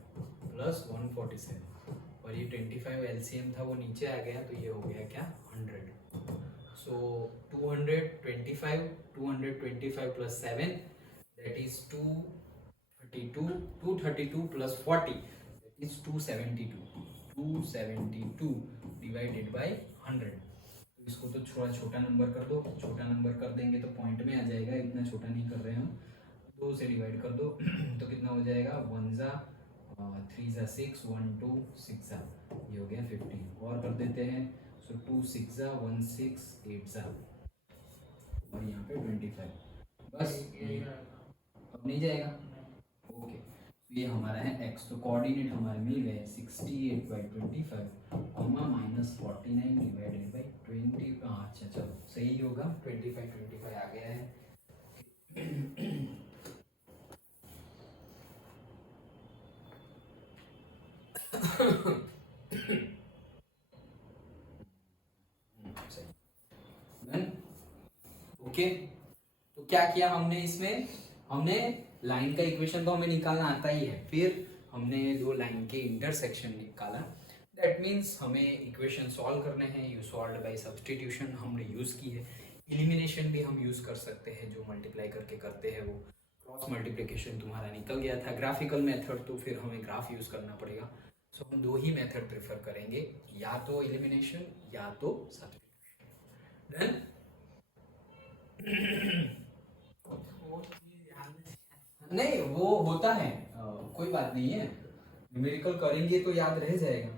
प्लस 147 और ये 25 एलसीएम था वो नीचे आ गया तो ये हो गया क्या 100। सो 225 plus 7 that is 232 plus 40 that is 272 divided by 100। तो इसको तो थोड़ा छोटा नंबर कर दो, छोटा नंबर कर देंगे तो पॉइंट में आ जाएगा, इतना छोटा नहीं कर रहे हम, 2 से डिवाइड कर दो तो कितना हो जाएगा 1 जा 3 जा 6 1 2 6 जा ये हो गया 15 और कर देते हैं। सो 2 6 जा 1 6 8 जा और यहाँ पे 25 बस अब नहीं जाएगा ओके। तो ये हमारा है x, तो कोऑर्डिनेट हमारे मिल गए 68/25 कॉमा माइनस 49 डिवाइडेड बाई 20। अच्छा चलो सही होगा 25 आ गया है। ओके तो क्या किया हमने इसमें, हमने लाइन का इक्वेशन तो हमें निकालना आता ही है, फिर हमने दो लाइन के इंटरसेक्शन निकाला। दैट मीन्स हमें इक्वेशन सॉल्व करने हैं, यू सॉल्व बाय सब्स्टिट्यूशन हमने यूज़ की है। एलिमिनेशन भी हम यूज़ कर सकते हैं, जो मल्टीप्लाई करके करते हैं वो क्रॉस मल्टीप्लिकेशन तुम्हारा निकल गया था। ग्राफिकल मेथड तो फिर हमें ग्राफ यूज़ करना पड़ेगा। सो हम दो ही मेथड प्रेफर करेंगे, या तो एलिमिनेशन या तो सब्स्टिट्यूशन। डन। नहीं वो होता है कोई बात नहीं है, न्यूमेरिकल करेंगे तो याद रह जाएगा।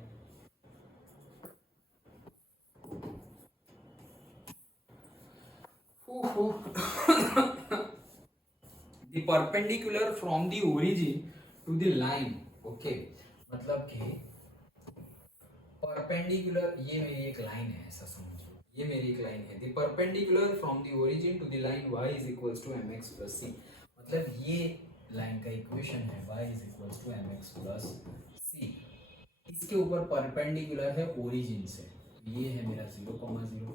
The perpendicular from the origin to the line, okay मतलब कि परपेंडिकुलर, ये मेरी एक लाइन है ऐसा समझो, ये मेरी एक लाइन है। The perpendicular from the origin to the line y is equals to mx plus c, मतलब ये लाइन का इक्वेशन है y is equals to mx plus c। इसके ऊपर परपेंडिकुलर है ओरिजिन से, ये है मेरा 0,0।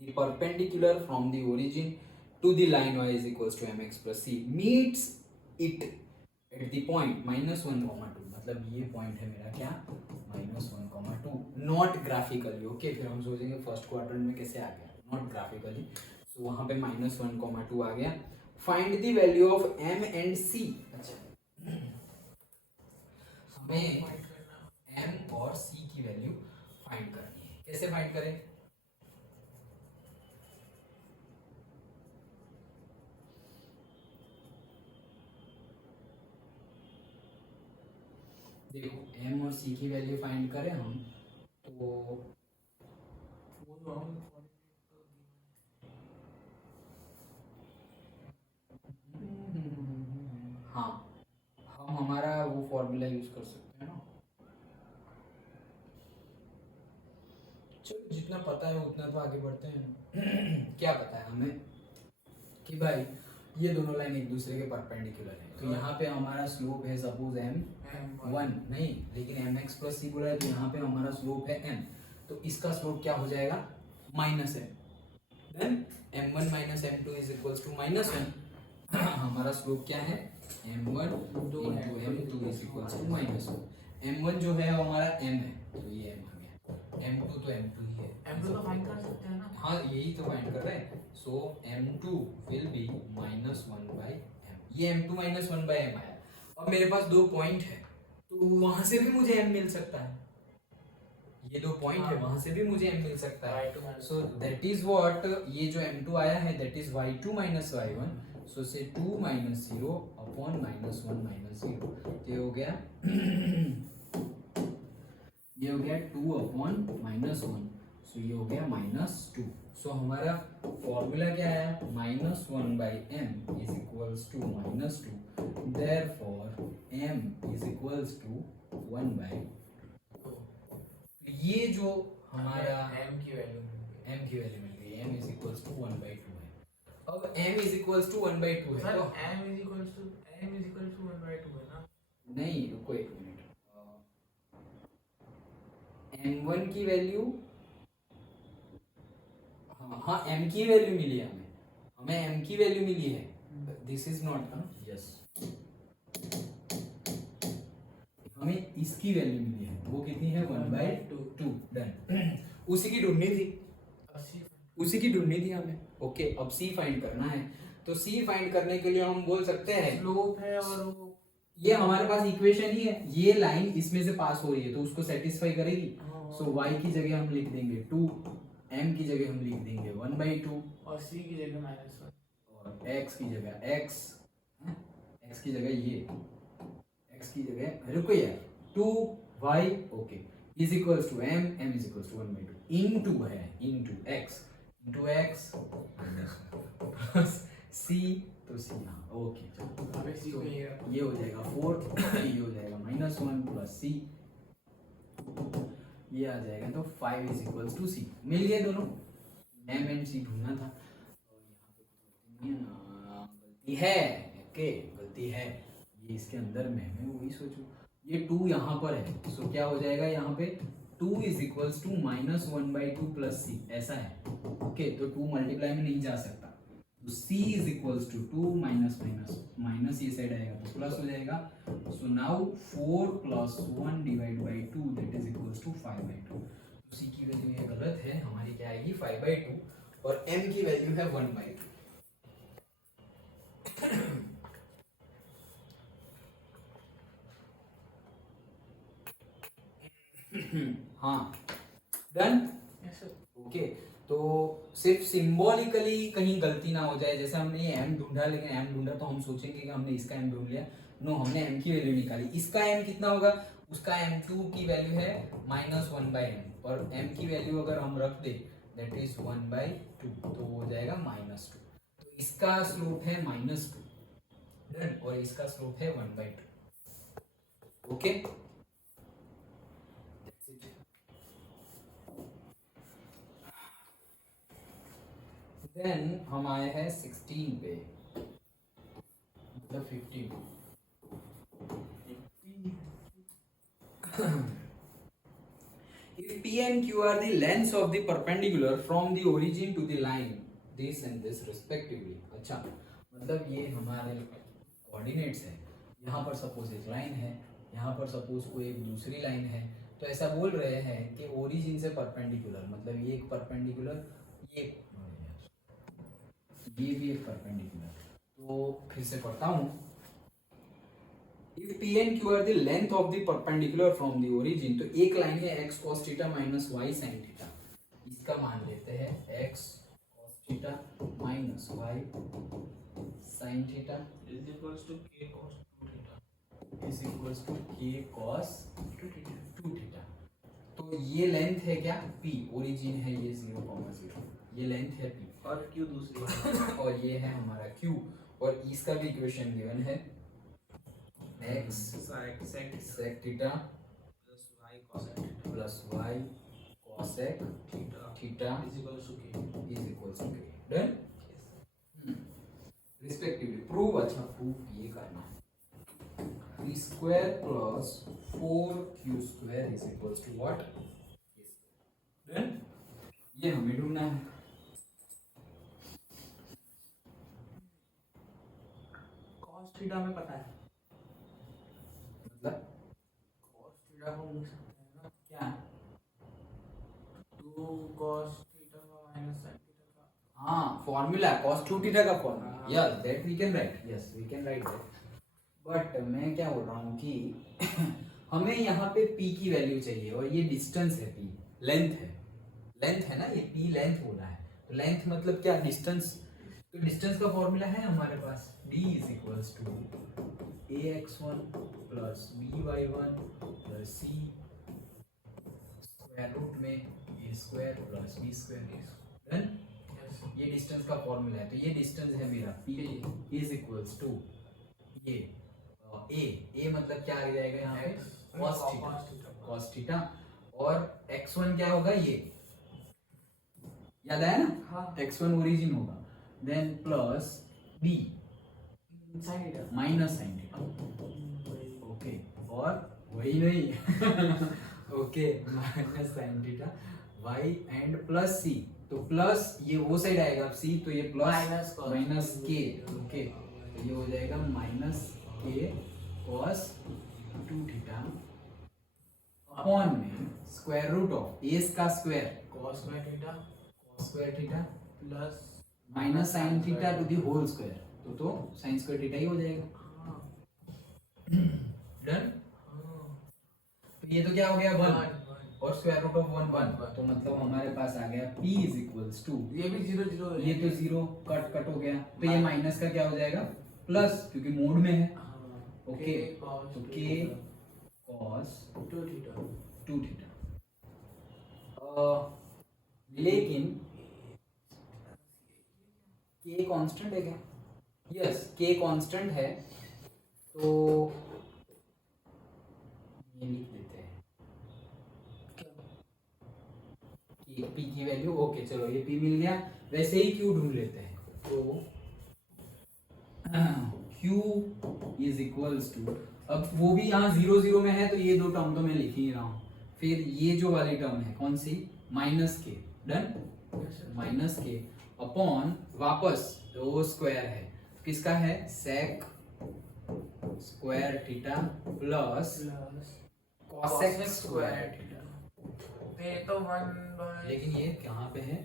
The perpendicular from the origin to the line y is equals to mx plus c meets it at the point -1,2, मतलब ये पॉइंट है मेरा क्या -1,2, नॉट ग्राफिकली। ओके फिर हम सोचेंगे फर्स्ट क्वाड्रेंट में कैसे आ गया, नॉट ग्राफिकली। सो वहाँ पे -1,2 आ गया। Find the value of m and c। अच्छा हमें m और c की वैल्यू फाइंड करनी है, कैसे फाइंड करें? देखो m और c की वैल्यू फाइंड करें हम तो हाँ हम हमारा वो फॉर्मूला यूज कर सकते हैं ना। चलो जितना पता है उतना तो आगे बढ़ते हैं। क्या पता है हमें कि भाई ये दोनों लाइन एक दूसरे के परपेंडिकुलर है, तो यहाँ पे हमारा स्लोप है सपोज m1 नहीं, लेकिन mx प्लस c बोला है तो यहाँ पे हमारा स्लोप है m, तो इसका स्लोप क्या हो जाएगा minus m, then m1 minus m2 is equals to minus 1। हमारा स्लोप क्या है m1 into m2 is equals to minus 1। m1 जो है वो हमारा m है, तो ये m आ गया, m2 तो m2 ही है, m2 तो फाइंड कर सकते हैं ना। हाँ यही तो फाइंड कर रहे हैं। सो m2 will B minus 1 by m, ये m2 माइनस 1 बाई m आया। अब मेरे पास दो पॉइंट है तो वहां से भी मुझे m मिल सकता है, ये दो पॉइंट है वहां से भी मुझे m मिल सकता है। सो दैट इज व्हाट, ये जो m2 आया है that is y2 minus y1, सो से 2 माइनस 0 अपॉन माइनस 1 माइनस 0, ये हो गया ये हो गया 2 अपॉन माइनस 1, सो ये हो गया माइनस 2। सो हमारा फॉर्मूला क्या है minus 1 by m is equals to minus 2, therefore m is equals to 1 by 2। ये जो हमारा m की वैल्यू मिल गई, m is equals to 1 by 2 है। अब m is equals to 1 by 2 है सर तो m is equals to 1 by 2 है ना। नहीं रुको एक मिनट, m1 की वैल्यू, हाँ m की वैल्यू मिली है हमें m की वैल्यू मिली है, दिस इज नॉट यस, हमें इसकी वैल्यू मिली है, वो कितनी है 1 बाई 2, डन। उसी की ढूंढनी थी हमें, ओके। अब c फाइंड करना है, तो c फाइंड करने के लिए हम बोल सकते हैं स्लोप है और वो ये हमारे पास इक्वेशन ही है, ये लाइन इसमें से पास हो रही है तो उसको सेटिस्फाई करेगी। सो y की जगह हम लिख देंगे 2, m की जगह हम लिख देंगे 1 बाई 2 और c की जगह माइनस 1 और x की जगह x की जगह ये x की जगह रुको यार 2y okay is equals to m is equals to 1 by 2 into है इनटू x प्लस c, तो c यहाँ ओके अबे c तो को ये हो जाएगा 4, ये हो जाएगा माइनस 1 प्लस c, ये आ जाएगा तो 5 इज इक्वल्स टू c। मिल गए दोनों, m एंड c ढूंढना था, तो यहाँ पे गलती है, ओके गलती है, ये इसके अंदर में मैं वही सोचूं, ये 2 यहाँ पर है, सो क्या हो जाएगा यहाँ पे 2 is equals to minus 1 by 2 plus c, ऐसा है ओके। तो 2 मल्टीप्लाई में नहीं जा सकता, तो c is equals to 2 minus minus minus ये साइड आएगा तो प्लस हो जाएगा। So now 4 plus 1 divide by 2 that is equals to 5 by 2। तो c की वैल्यू ये गलत है, हमारी क्या आएगी 5 बाई 2 और m की वैल्यू है 1 बाई 2। हाँ डन ओके। तो सिर्फ सिंबॉलिकली कहीं गलती ना हो जाए, जैसे हमने ये m ढूंढा, लेकिन m ढूंढा तो हम सोचेंगे कि हमने इसका m ढूंढ लिया, नो हमने m की वैल्यू निकाली, इसका m कितना होगा, उसका m2 की वैल्यू है माइनस 1 बाई m और m की वैल्यू अगर हम रख दे दैट इज 1 बाई 2 तो हो जाएगा माइनस 2, तो इसका स्लोप है माइनस 2 डन, और इसका स्लोप है 1 बाई 2 ओके। देन हम आए हैं 16 पे, मतलब 15। If P and Q are the lengths of the perpendicular from the origin to the line, this and this respectively। अच्छा मतलब ये हमारे कोऑर्डिनेट्स है, यहाँ पर सपोज एक लाइन है, यहाँ पर सपोज कोई एक दूसरी लाइन है, तो ऐसा बोल रहे हैं कि ओरिजिन से परपेंडिकुलर, मतलब ये एक परपेंडिकुलर, ये भी एक परपेंडिकुलर। तो फिर से पढ़ता हूँ, If P and Q are the length of the perpendicular from the origin, तो एक लाइन है x cos theta minus y sin theta, इसका मान लेते हैं x cos theta minus y sin theta is equals to k cos 2 theta is equals to k cos 2 theta. तो ये length है क्या p, ओरिजिन है ये 0,0, ये लेंथ है p और q दूसरी और ये है हमारा q, और इसका भी इक्वेशन गिवन है x sec sec theta plus y cos theta plus y cos cosec theta is equals to k. is equals to k. Done? Respectively prove. अच्छा prove ये करना है. p square plus 4q square is equals to what? Done? ये हमें ढूंढना है. cos theta हमें पता है, मतलब cos थीटा को लिख सकते हैं ना, क्या 2 cos थीटा का माइनस sin थीटा का. हाँ फॉर्मूला cos 2 थीटा का formula. Yes that we can write. Yes we can write that. But मैं क्या बोल रहा हूँ कि हमें यहाँ पे p की वैल्यू चाहिए और ये डिस्टेंस है, p लेंथ है. लेंथ है ना, ये p लेंथ बोला है. तो लेंथ मतलब क्या? डिस्टेंस. तो डिस्टेंस का फॉर्मूला है हमारे पास, d is equals to ax1 plus by1 plus c square root में a square plus b square. Done? ये डिस्टेंस का फॉर्मूला है. तो ये डिस्टेंस है मेरा p is equals to ये a मतलब क्या आ जाएगा यहाँ पे? cos theta. और x1 क्या होगा? ये याद आया ना? हाँ. x1 ओरिजिन होगा. Then plus b sin theta minus sin theta. Okay. और वही नहीं okay minus sin theta y and plus c. तो प्लस ये वो साइड आएगा c, तो ये प्लस माइनस k. ओके. तो ये हो जाएगा minus k cos 2 theta upon में स्क्वायर रूट ऑफ a का square cos square theta plus minus sin theta to the whole square. तो sin स्क्वायर थीटा ही हो जाएगा. डन? तो ये तो क्या हो गया? 1 और स्क्वायर रूट ऑफ 1 1. तो मतलब हमारे पास आ गया p इज इक्वल्स टू, ये भी 0 0, ये तो 0 कट हो गया. तो ये माइनस का क्या हो जाएगा? प्लस, क्योंकि मोड में है. ओके. तो k cos 2 थीटा 2 थीटा. लेकिन k कांस्टेंट है क्या? यस k कांस्टेंट है. तो ये लिख देते हैं कि p की वैल्यू. ओके चलो ये p मिल गया. वैसे ही q ढूंढ लेते हैं. तो q इज इक्वल्स टू, अब वो भी यहाँ 0 0 में है, तो ये दो टर्म तो मैं लिख ही रहा हूँ. फिर ये जो वाली टर्म है कौन सी? Minus K. Done? Minus K upon वापस वो स्क्वायर है, किसका है? Sec square theta plus cosec square theta. ये तो 1 लेकिन ये कहाँ पे है?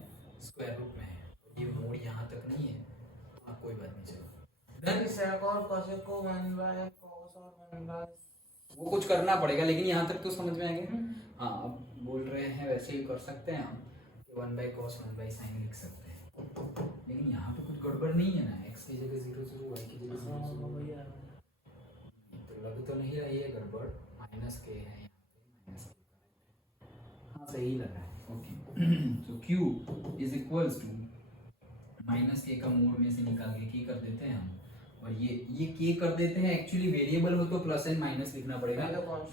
स्क्वायर रूट में है. ये मोड यहाँ तक नहीं है. हाँ कोई बात नहीं. चलो देन sec और cosec को 1/cos और 1/, वो कुछ करना पड़ेगा, लेकिन यहाँ तक तो समझ में आ गया. हाँ अब बोल रहे हैं वैसे ही कर सकते हैं हम कि 1/cos 1/sin लिख सकते हैं. लेकिन यहाँ पे कुछ गड़बड़ नहीं है ना? x की जगह 0 0, y की जगह 0 0. तो लग तो नहीं रही है गड़बड़. माइनस के है यहाँ पे, माइनस के. हाँ सही लगा है. ओके. तो q is equals to minus K का मोड में से निकाल के k कर देते हैं हम. और ये k कर देते हैं. एक्चुअली वेरिएबल हो तो प्लस एंड माइनस लिखना पड़ेगा,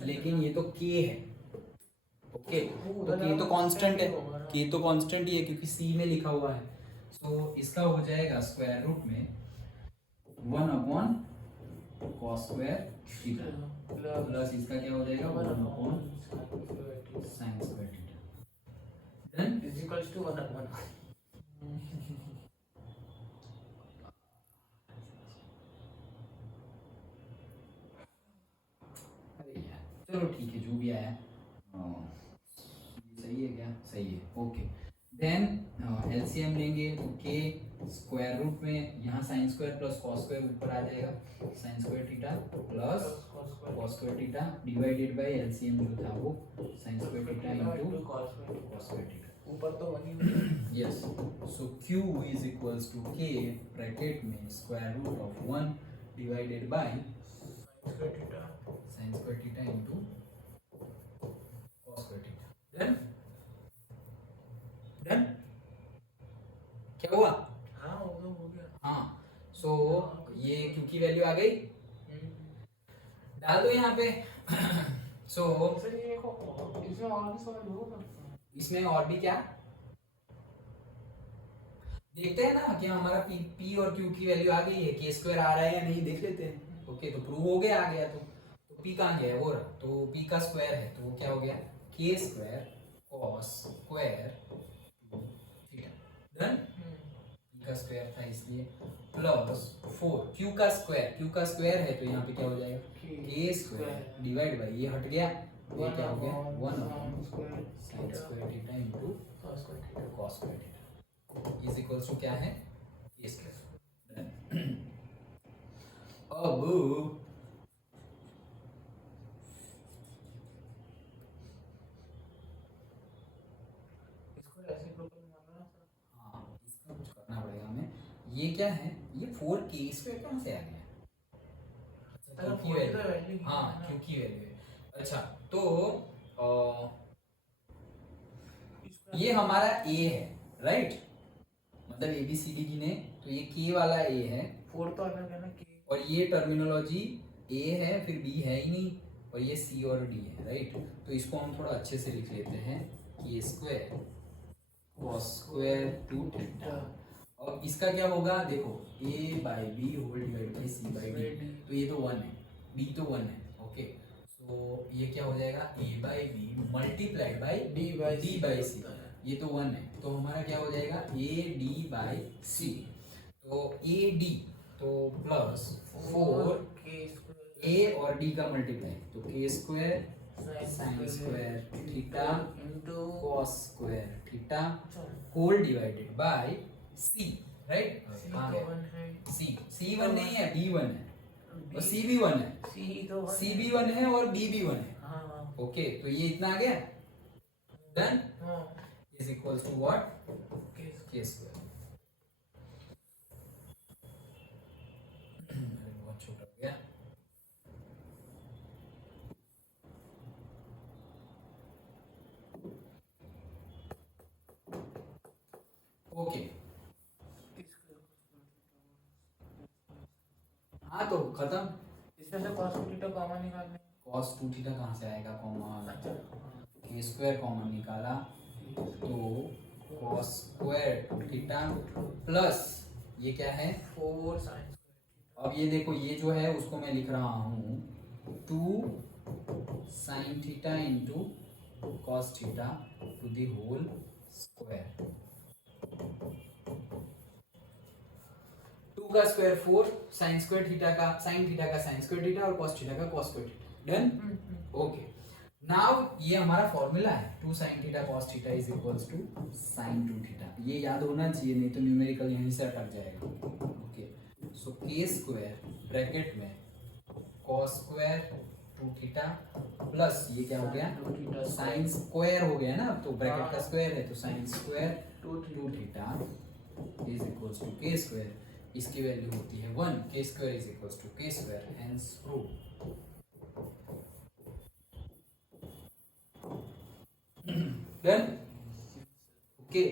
लेकिन ये तो k है. ओके. तो k तो कांस्टेंट है. k तो कांस्टेंट ही है क्योंकि c में लिखा हुआ है. सो इसका हो जाएगा स्क्वायर रूट में 1 upon cos square theta plus इसका क्या हो जाएगा? 1 upon sin square theta. Then is equals to 1 upon. चलो ठीक है जो भी आया. सही है क्या? सही है. ओके. देन एलसीएम लेंगे तो k स्क्वायर रूट में यहाँ sin square plus cos square ऊपर आ जाएगा. sin square theta plus cos square theta divided by LCM जो था वो sin square theta into cos square theta. ऊपर तो 1 ही. Yes. So q is equals to k bracket में square root of 1 divided by sin square theta into cos square theta. Done? Done? क्या हुआ? हाँ हो गया. हाँ. सो ये q की वैल्यू आ गई. डाल दो यहाँ पे. सो सर ये देखो इसमें और भी सवाल होगा. इसमें और भी क्या देखते हैं ना कि हमारा पी और क्यू की वैल्यू आ गई है, के स्क्वायर आ रहा है या नहीं देख लेते हैं। ओके तो प्रूव हो गया, आ गया तो पी कहाँ गया है, वो रहा, तो पी का स्क्वायर है तो वो क्या हो गया, के square cos square theta. Done, P का स्क्वायर था इसलिए प्लस 4 क्यू का स्क्वायर है तो यहाँ पे क्या हो जाएगा, के स्क्वायर डिवाइड बाई ये हट गया, तो ये क्या हो गया 1 sin square theta into cos square theta is equals to क्या है, के स्क्वायर। अब हाँ इसका कुछ करना पड़ेगा हमें, ये क्या है, ये 4k स्क्वायर कहाँ से आ गया, क्योंकि वैल्यू, हाँ क्योंकि वैल्यू है। अच्छा तो ये हमारा a है राइट, मतलब ए बी सी डी गिने तो ये k वाला a है, 4 तो अलग है ना k, और ये टर्मिनोलॉजी a है फिर b है ही नहीं, और ये c और d है राइट। तो इसको हम थोड़ा अच्छे से लिख लेते हैं, k square cos square two theta, और इसका क्या होगा देखो, a by b whole divide by c by d, तो ये तो 1 है, b तो 1 है, ओके तो ये क्या हो जाएगा, a by B multiplied by d by C, ये तो 1 है, तो हमारा क्या हो जाएगा a d बाई सी, तो a d तो प्लस 4 a और d का मल्टीप्लाई, तो k square sine square theta cos square theta whole divided by c right, c 1 नहीं है d 1 है, और c भी 1 है, c भी 1 है और b भी 1 है, ओके तो ये इतना आ गया, done, is equals to what, k square. बहुत छोटा हो गया, ओके हाँ तो खत्म, इसमें से cos थीटा कॉमन निकालने, cos 2 थीटा कहाँ से आएगा, कॉमन, k स्क्वायर कॉमन निकाला तो cos स्क्वायर थीटा प्लस ये क्या है 4 sin, अब ये देखो ये जो है उसको मैं लिख रहा हूँ 2 sin theta into cos theta to the whole square, 2 का स्क्वायर 4 sin स्क्वायर थीटा का sin थीटा का sin स्क्वायर थीटा और cos थीटा का cos square theta, done, okay now ये हमारा फॉर्मूला है 2 sin theta cos theta is equals to sin 2 theta, ये याद होना चाहिए नहीं तो न्यूमेरिकल यहीं से अटक जाएगा, okay so k square bracket में cos स्क्वायर 2 थीटा प्लस ये क्या हो गया sin स्क्वायर हो गया ना, तो ब्रैकेट का स्क्वायर है तो sin square 2 theta is equals to k square, इसकी वैल्यू होती है 1, k square is equals to k square, hence prove. Done, okay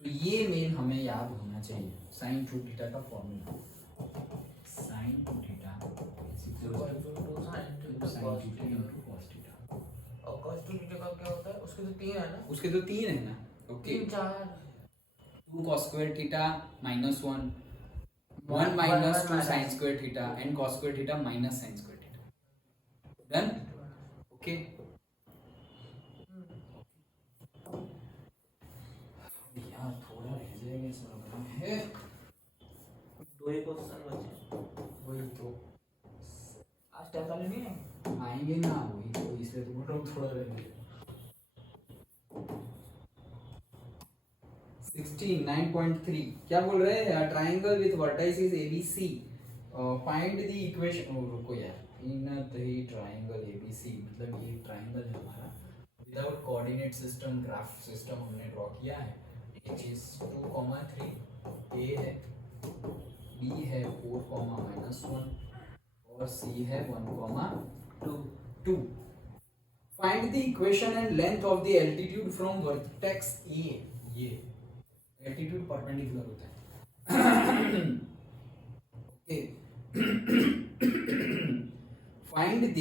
तो ये मेन हमें याद होना चाहिए, sin 2 थीटा का formula, sin 2 theta is equals to sin theta into cos theta, और cos 2 थीटा का क्या होता है, उसके तो 3 है ना, उसके तो 3 है ना, okay 3 4 2 cos square theta minus 1 1 minus 2 sin square theta and cos square theta minus sin square theta, done, okay यार थोड़ा रह जाएगा इस प्रॉब्लम है, 2 क्वेश्चन बचे, वही तो आज टाइम वाले नहीं है, आएंगे ना, वही तो इसलिए तो बोल रहा हूँ थोड़ा रह जाएगा। 9.3 क्या बोल रहे हैं, triangle with vertices ABC find the equation, रुको यार इन द ट्राइंगल ABC, मतलब ये ट्राइंगल है हमारा without coordinate system, graph system हमने ड्रॉ किया है, which is 2, 3 A है, B है 4, -1 और C है 1, 2 find the equation and length of the altitude from vertex A, ये एल्टीट्यूड परपेंडिकुलर होता है, ओके फाइंड द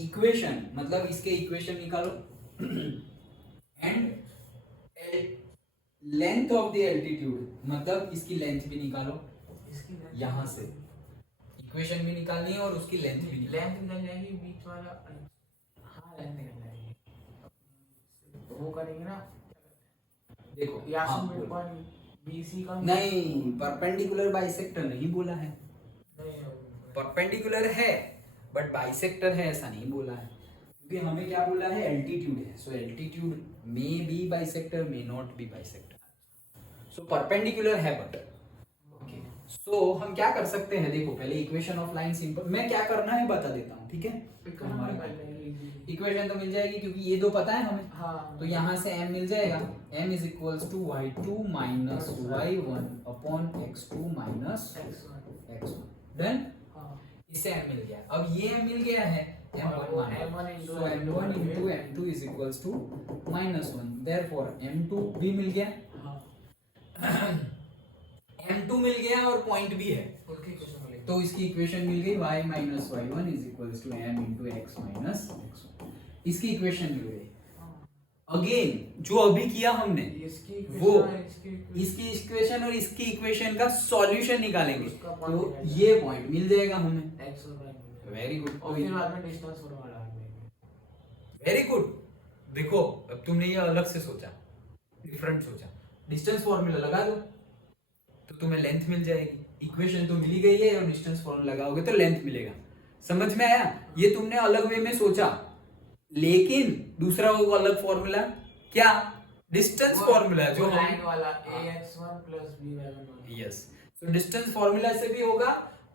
इक्वेशन मतलब इसके इक्वेशन निकालो and length of the altitude मतलब इसकी लेंथ भी निकालो इसकी यहाँ से, इक्वेशन भी निकालनी है और उसकी लेंथ भी निकालनी लेंथ निकल जाएगी बीच वाला, हाँ लेंथ निकल जाएगी, तो वो करेंगे ना, है। देखो यहाँ हाँ, से मिड पॉइंट बीसी का नहीं परपेंडिकुलर बाइसेक्टर नहीं बोला है, नहीं परपेंडिकुलर है बट बाइसेक्टर है ऐसा नहीं बोला है, क्योंकि हमें क्या बोला है एल्टीट्यूड है, so altitude may be bisector may not be bisector, so perpendicular है बट ओके। सो हम क्या कर सकते हैं, देखो पहले इक्वेशन ऑफ लाइन सिंपल, मैं क्या करना है बता देता हूँ, ठीक है। इक्वेशन तो मिल जाएगी क्योंकि ये दो पता है हमें, हाँ तो यहाँ से m मिल जाएगा, m is equals to y2 minus y1 upon x2 minus x1, then इसे m मिल गया, अब ये m मिल गया है m1 so m1 into m2 is equals to -1, therefore m2 भी मिल गया, m2 मिल गया और पॉइंट भी है, तो इसकी इक्वेशन मिल गई y minus y1 is equals to m into x minus x1, इसकी इक्वेशन मिल गई। अगेन जो अभी किया हमने वो इसकी इक्वेशन और इसकी इक्वेशन का सॉल्यूशन निकालेंगे, तो ये पॉइंट मिल जाएगा हमें, वेरी गुड, और फिर बाद में डिस्टेंस फॉर्मूला वेरी गुड। देखो अब तुमने ये अलग से सोचा, डिफरेंट सोचा, डिस्टेंस फॉर्मूला लगा दो तो तुम्हें लेंथ मिल जाएगी, इक्वेशन तो मिली गई है और डिस्टेंस फॉर्मूला लगाओगे तो लेंथ मिलेगा, समझ में आया। ये तुमने अलग वे में सोचा, लेकिन दूसरा वो अलग फॉर्मूला क्या, डिस्टेंस फॉर्मूला जो लाइन वाला ax1 by1, यस, तो डिस्टेंस फॉर्मूला से भी होगा,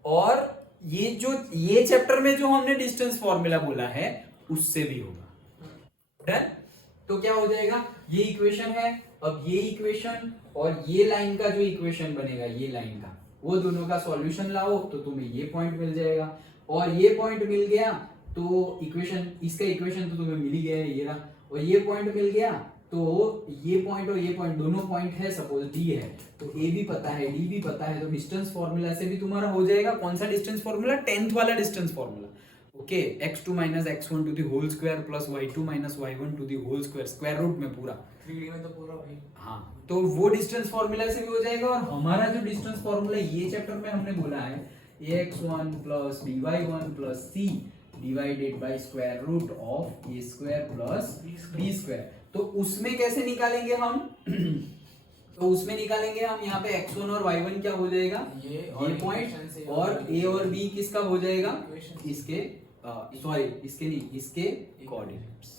और ये चैप्टर में जो हमने डिस्टेंस फॉर्मूला बोला है उससे भी होगा, डन। तो क्या हो जाएगा, ये इक्वेशन है, अब ये इक्वेशन और ये लाइन का जो इक्वेशन बनेगा, ये लाइन का, वो दोनों का सॉल्यूशन लाओ तो तुम्हें ये पॉइंट मिल जाएगा, और ये पॉइंट मिल गया तो इक्वेशन, इसका इक्वेशन तो तुम्हें मिल ही गया है ये रहा, और ये पॉइंट मिल गया तो ये पॉइंट और ये पॉइंट दोनों पॉइंट है, सपोज डी है तो ए भी पता है डी भी पता है, तो डिस्टेंस फॉर्मूला से भी तुम्हारा हो जाएगा, कौन सा डिस्टेंस फॉर्मूला, 10th वाला distance formula, okay, x2 minus x1 to the whole square plus y2 minus y1 to the whole square, square root में पूरा, 3D में तो पूरा भाई, हाँ, तो वो डिस्टेंस फॉर्मूला से भी हो जाएगा, और हमारा जो डिस्टेंस फॉर्मूला ये चैप्टर में हमने बोला है ax1 plus by1 plus c divided by square root of a square plus b square, तो उसमें कैसे निकालेंगे हम तो उसमें निकालेंगे हम, यहाँ पे x1 और y1 क्या हो जाएगा, ये पॉइंट, और a और b किसका हो जाएगा, इसके सॉरी इसके नहीं, इसके कोऑर्डिनेट्स,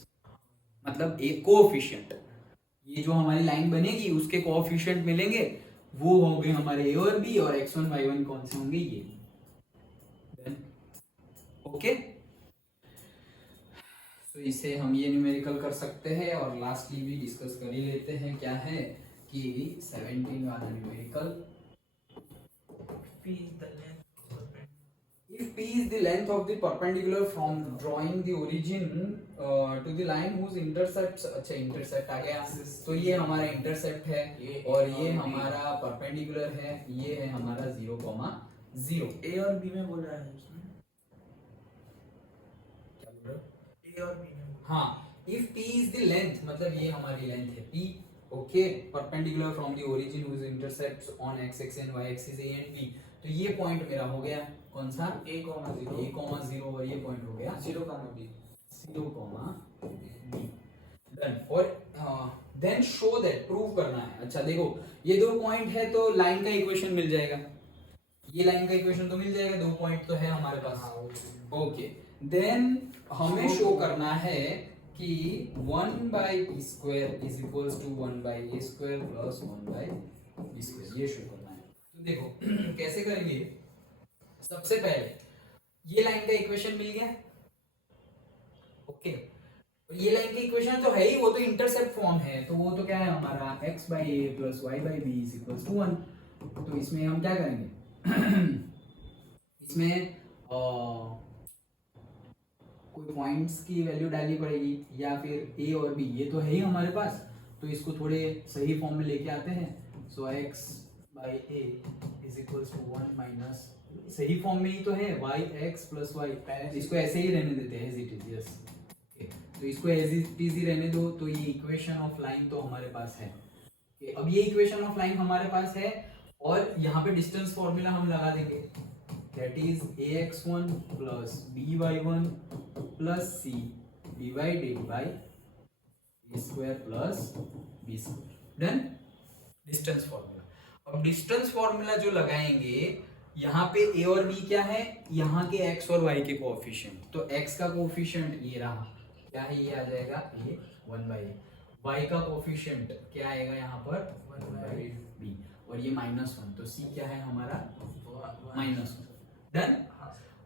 मतलब एक कोएफिशिएंट, ये जो हमारी लाइन बनेगी उसके कोएफिशिएंट मिलेंगे, वो होंगे हमारे a और b, और x1 y1 कौन से होंगे, ये, ओके। तो इसे हम ये न्यूमेरिकल कर सकते हैं, और लास्टली भी डिस्कस कर ही लेते हैं, क्या है कि 17 वाला numerical, if p is the length of the perpendicular from drawing the origin to the line whose intercepts, अच्छा इंटरसेप्ट आ गया, तो ये हमारा इंटरसेप्ट है, और ये हमारा परपेंडिकुलर है, ये है हमारा 0,0, a और b में बोल रहा है उसमें, क्या बोल रहे हो, a और b में, हाँ, if p is the length मतलब ये हमारी लेंथ है p, okay, perpendicular from the origin whose intercepts on x axis and y axis a and b, तो ये पॉइंट मेरा हो गया कौन सा, a,0, और ये पॉइंट हो गया 0,b, डन। और देन शो दैट, प्रूव करना है, अच्छा देखो ये दो पॉइंट है तो लाइन का इक्वेशन मिल जाएगा, ये लाइन का इक्वेशन तो मिल जाएगा, दो पॉइंट तो है हमारे पास, ओके। देन हमें शो करना है कि 1/p² is equals to 1/a² plus 1/b², ये शो करना है। तो देखो कैसे करेंगे, सबसे पहले ये लाइन का इक्वेशन मिल गया, ओके, ये लाइन की इक्वेशन तो है ही, वो तो इंटरसेप्ट फॉर्म है, तो वो तो क्या है हमारा x/a plus y/b is equals to 1, तो इसमें हम क्या करेंगे इसमें कोई पॉइंट्स की वैल्यू डालनी पड़ेगी, या फिर a और b, ये तो है ही हमारे पास, तो इसको थोड़े सही फॉर्म में लेके आते हैं, सो x/a is equals to 1 minus, सही फॉर्म में ही तो है yx plus y, इसको ऐसे ही रहने देते हैं as it is, yes, तो इसको एज इट इज ही रहने दो। तो ये इक्वेशन ऑफ लाइन तो हमारे पास है। अब ये इक्वेशन ऑफ लाइन हमारे पास है और यहाँ पे डिस्टेंस फॉर्मूला हम लगा देंगे, that is ax1 plus by1 plus c divided bye a square plus b square. Done. Distance formula. अब डिस्टेंस फॉर्मूला जो लगाएंगे, यहाँ पे a और b क्या है, यहाँ के x और y के कोएफिशिएंट। तो x का कोएफिशिएंट ये रहा, क्या है, ये आ जाएगा a 1/a। y का कोएफिशिएंट क्या आएगा यहाँ पर 1/b, और ये -1, तो c क्या है हमारा -1। डन।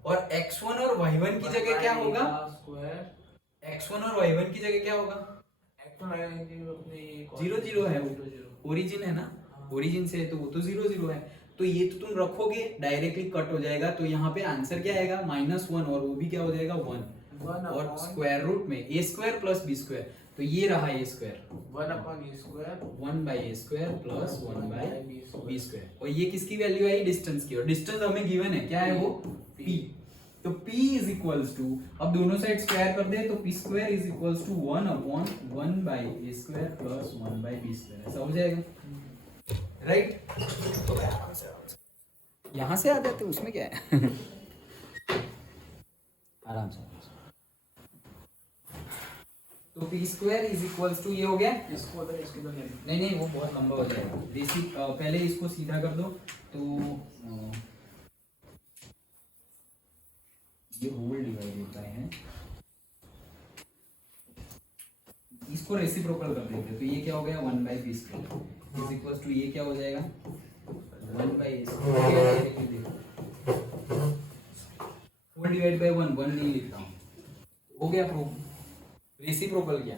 और x1 और y1 की जगह क्या होगा, x1 और y1 की जगह क्या होगा, 0 है, वो ओरिजिन है ना, ओरिजिन से है तो वो तो 0 है। तो ये तो तुम रखोगे डायरेक्टली कट हो जाएगा, तो यहाँ पे आंसर क्या आएगा -1, और वो भी क्या हो जाएगा 1, और स्क्वायर रूट में a square plus b square, तो ये रहा a square 1/a square plus 1/b square. और ये किसकी वैल्यू आई, डिस्टेंस की, और डिस्टेंस हमें गिवन है, क्या है वो p। तो p इज इक्वल्स टू, अब दोनों साइड स्क्वायर कर दे, तो p square is equals to 1/1/a square plus 1/b square, ऐसा हो जाएगा, राइट। यहाँ से आ जाते, उसमें क्या है आराम से। तो p square is equals to, ये हो गया, इसको उधर इसको उधर नहीं वो बहुत लंबा हो जाएगा, बेसिक पहले इसको सीधा कर दो। तो ये होल डिवाइड होता है, इसको रेसिप्रोकल कर देते, तो ये क्या हो गया 1/b square is equals to, ये क्या हो जाएगा 1/a square, whole divide by 1 नहीं लिख रहा हूँ, हो गया प्रूफ। रेसिप्रोकल किया,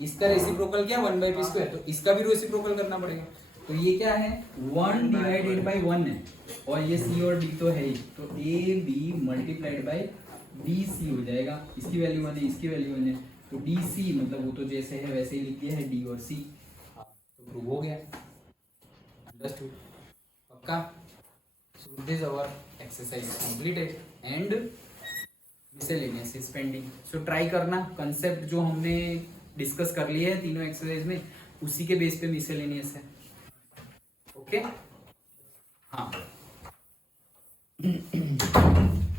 इसका रेसिप्रोकल किया 1/b स्क्वायर, तो इसका भी रेसिप्रोकल करना पड़ेगा। तो ये क्या है 1 डिवाइडेड बाय 1 है, और ये c और d तो है ही, तो ab मल्टीप्लाइड बाय bc हो जाएगा। इसकी वैल्यू 1 है, इसकी वैल्यू 1 है, तो dc मतलब वो तो जैसे है वैसे ही लिख दिया है, d और c, तो प्रूव हो गया। अंडरस्टूड, पक्का। So this our exercise completed and miscellaneous is pending. So try करना, कंसेप्ट जो हमने डिस्कस कर लिए है तीनों एक्सरसाइज में, उसी के बेस पे मिसलेनियस है। ओके हाँ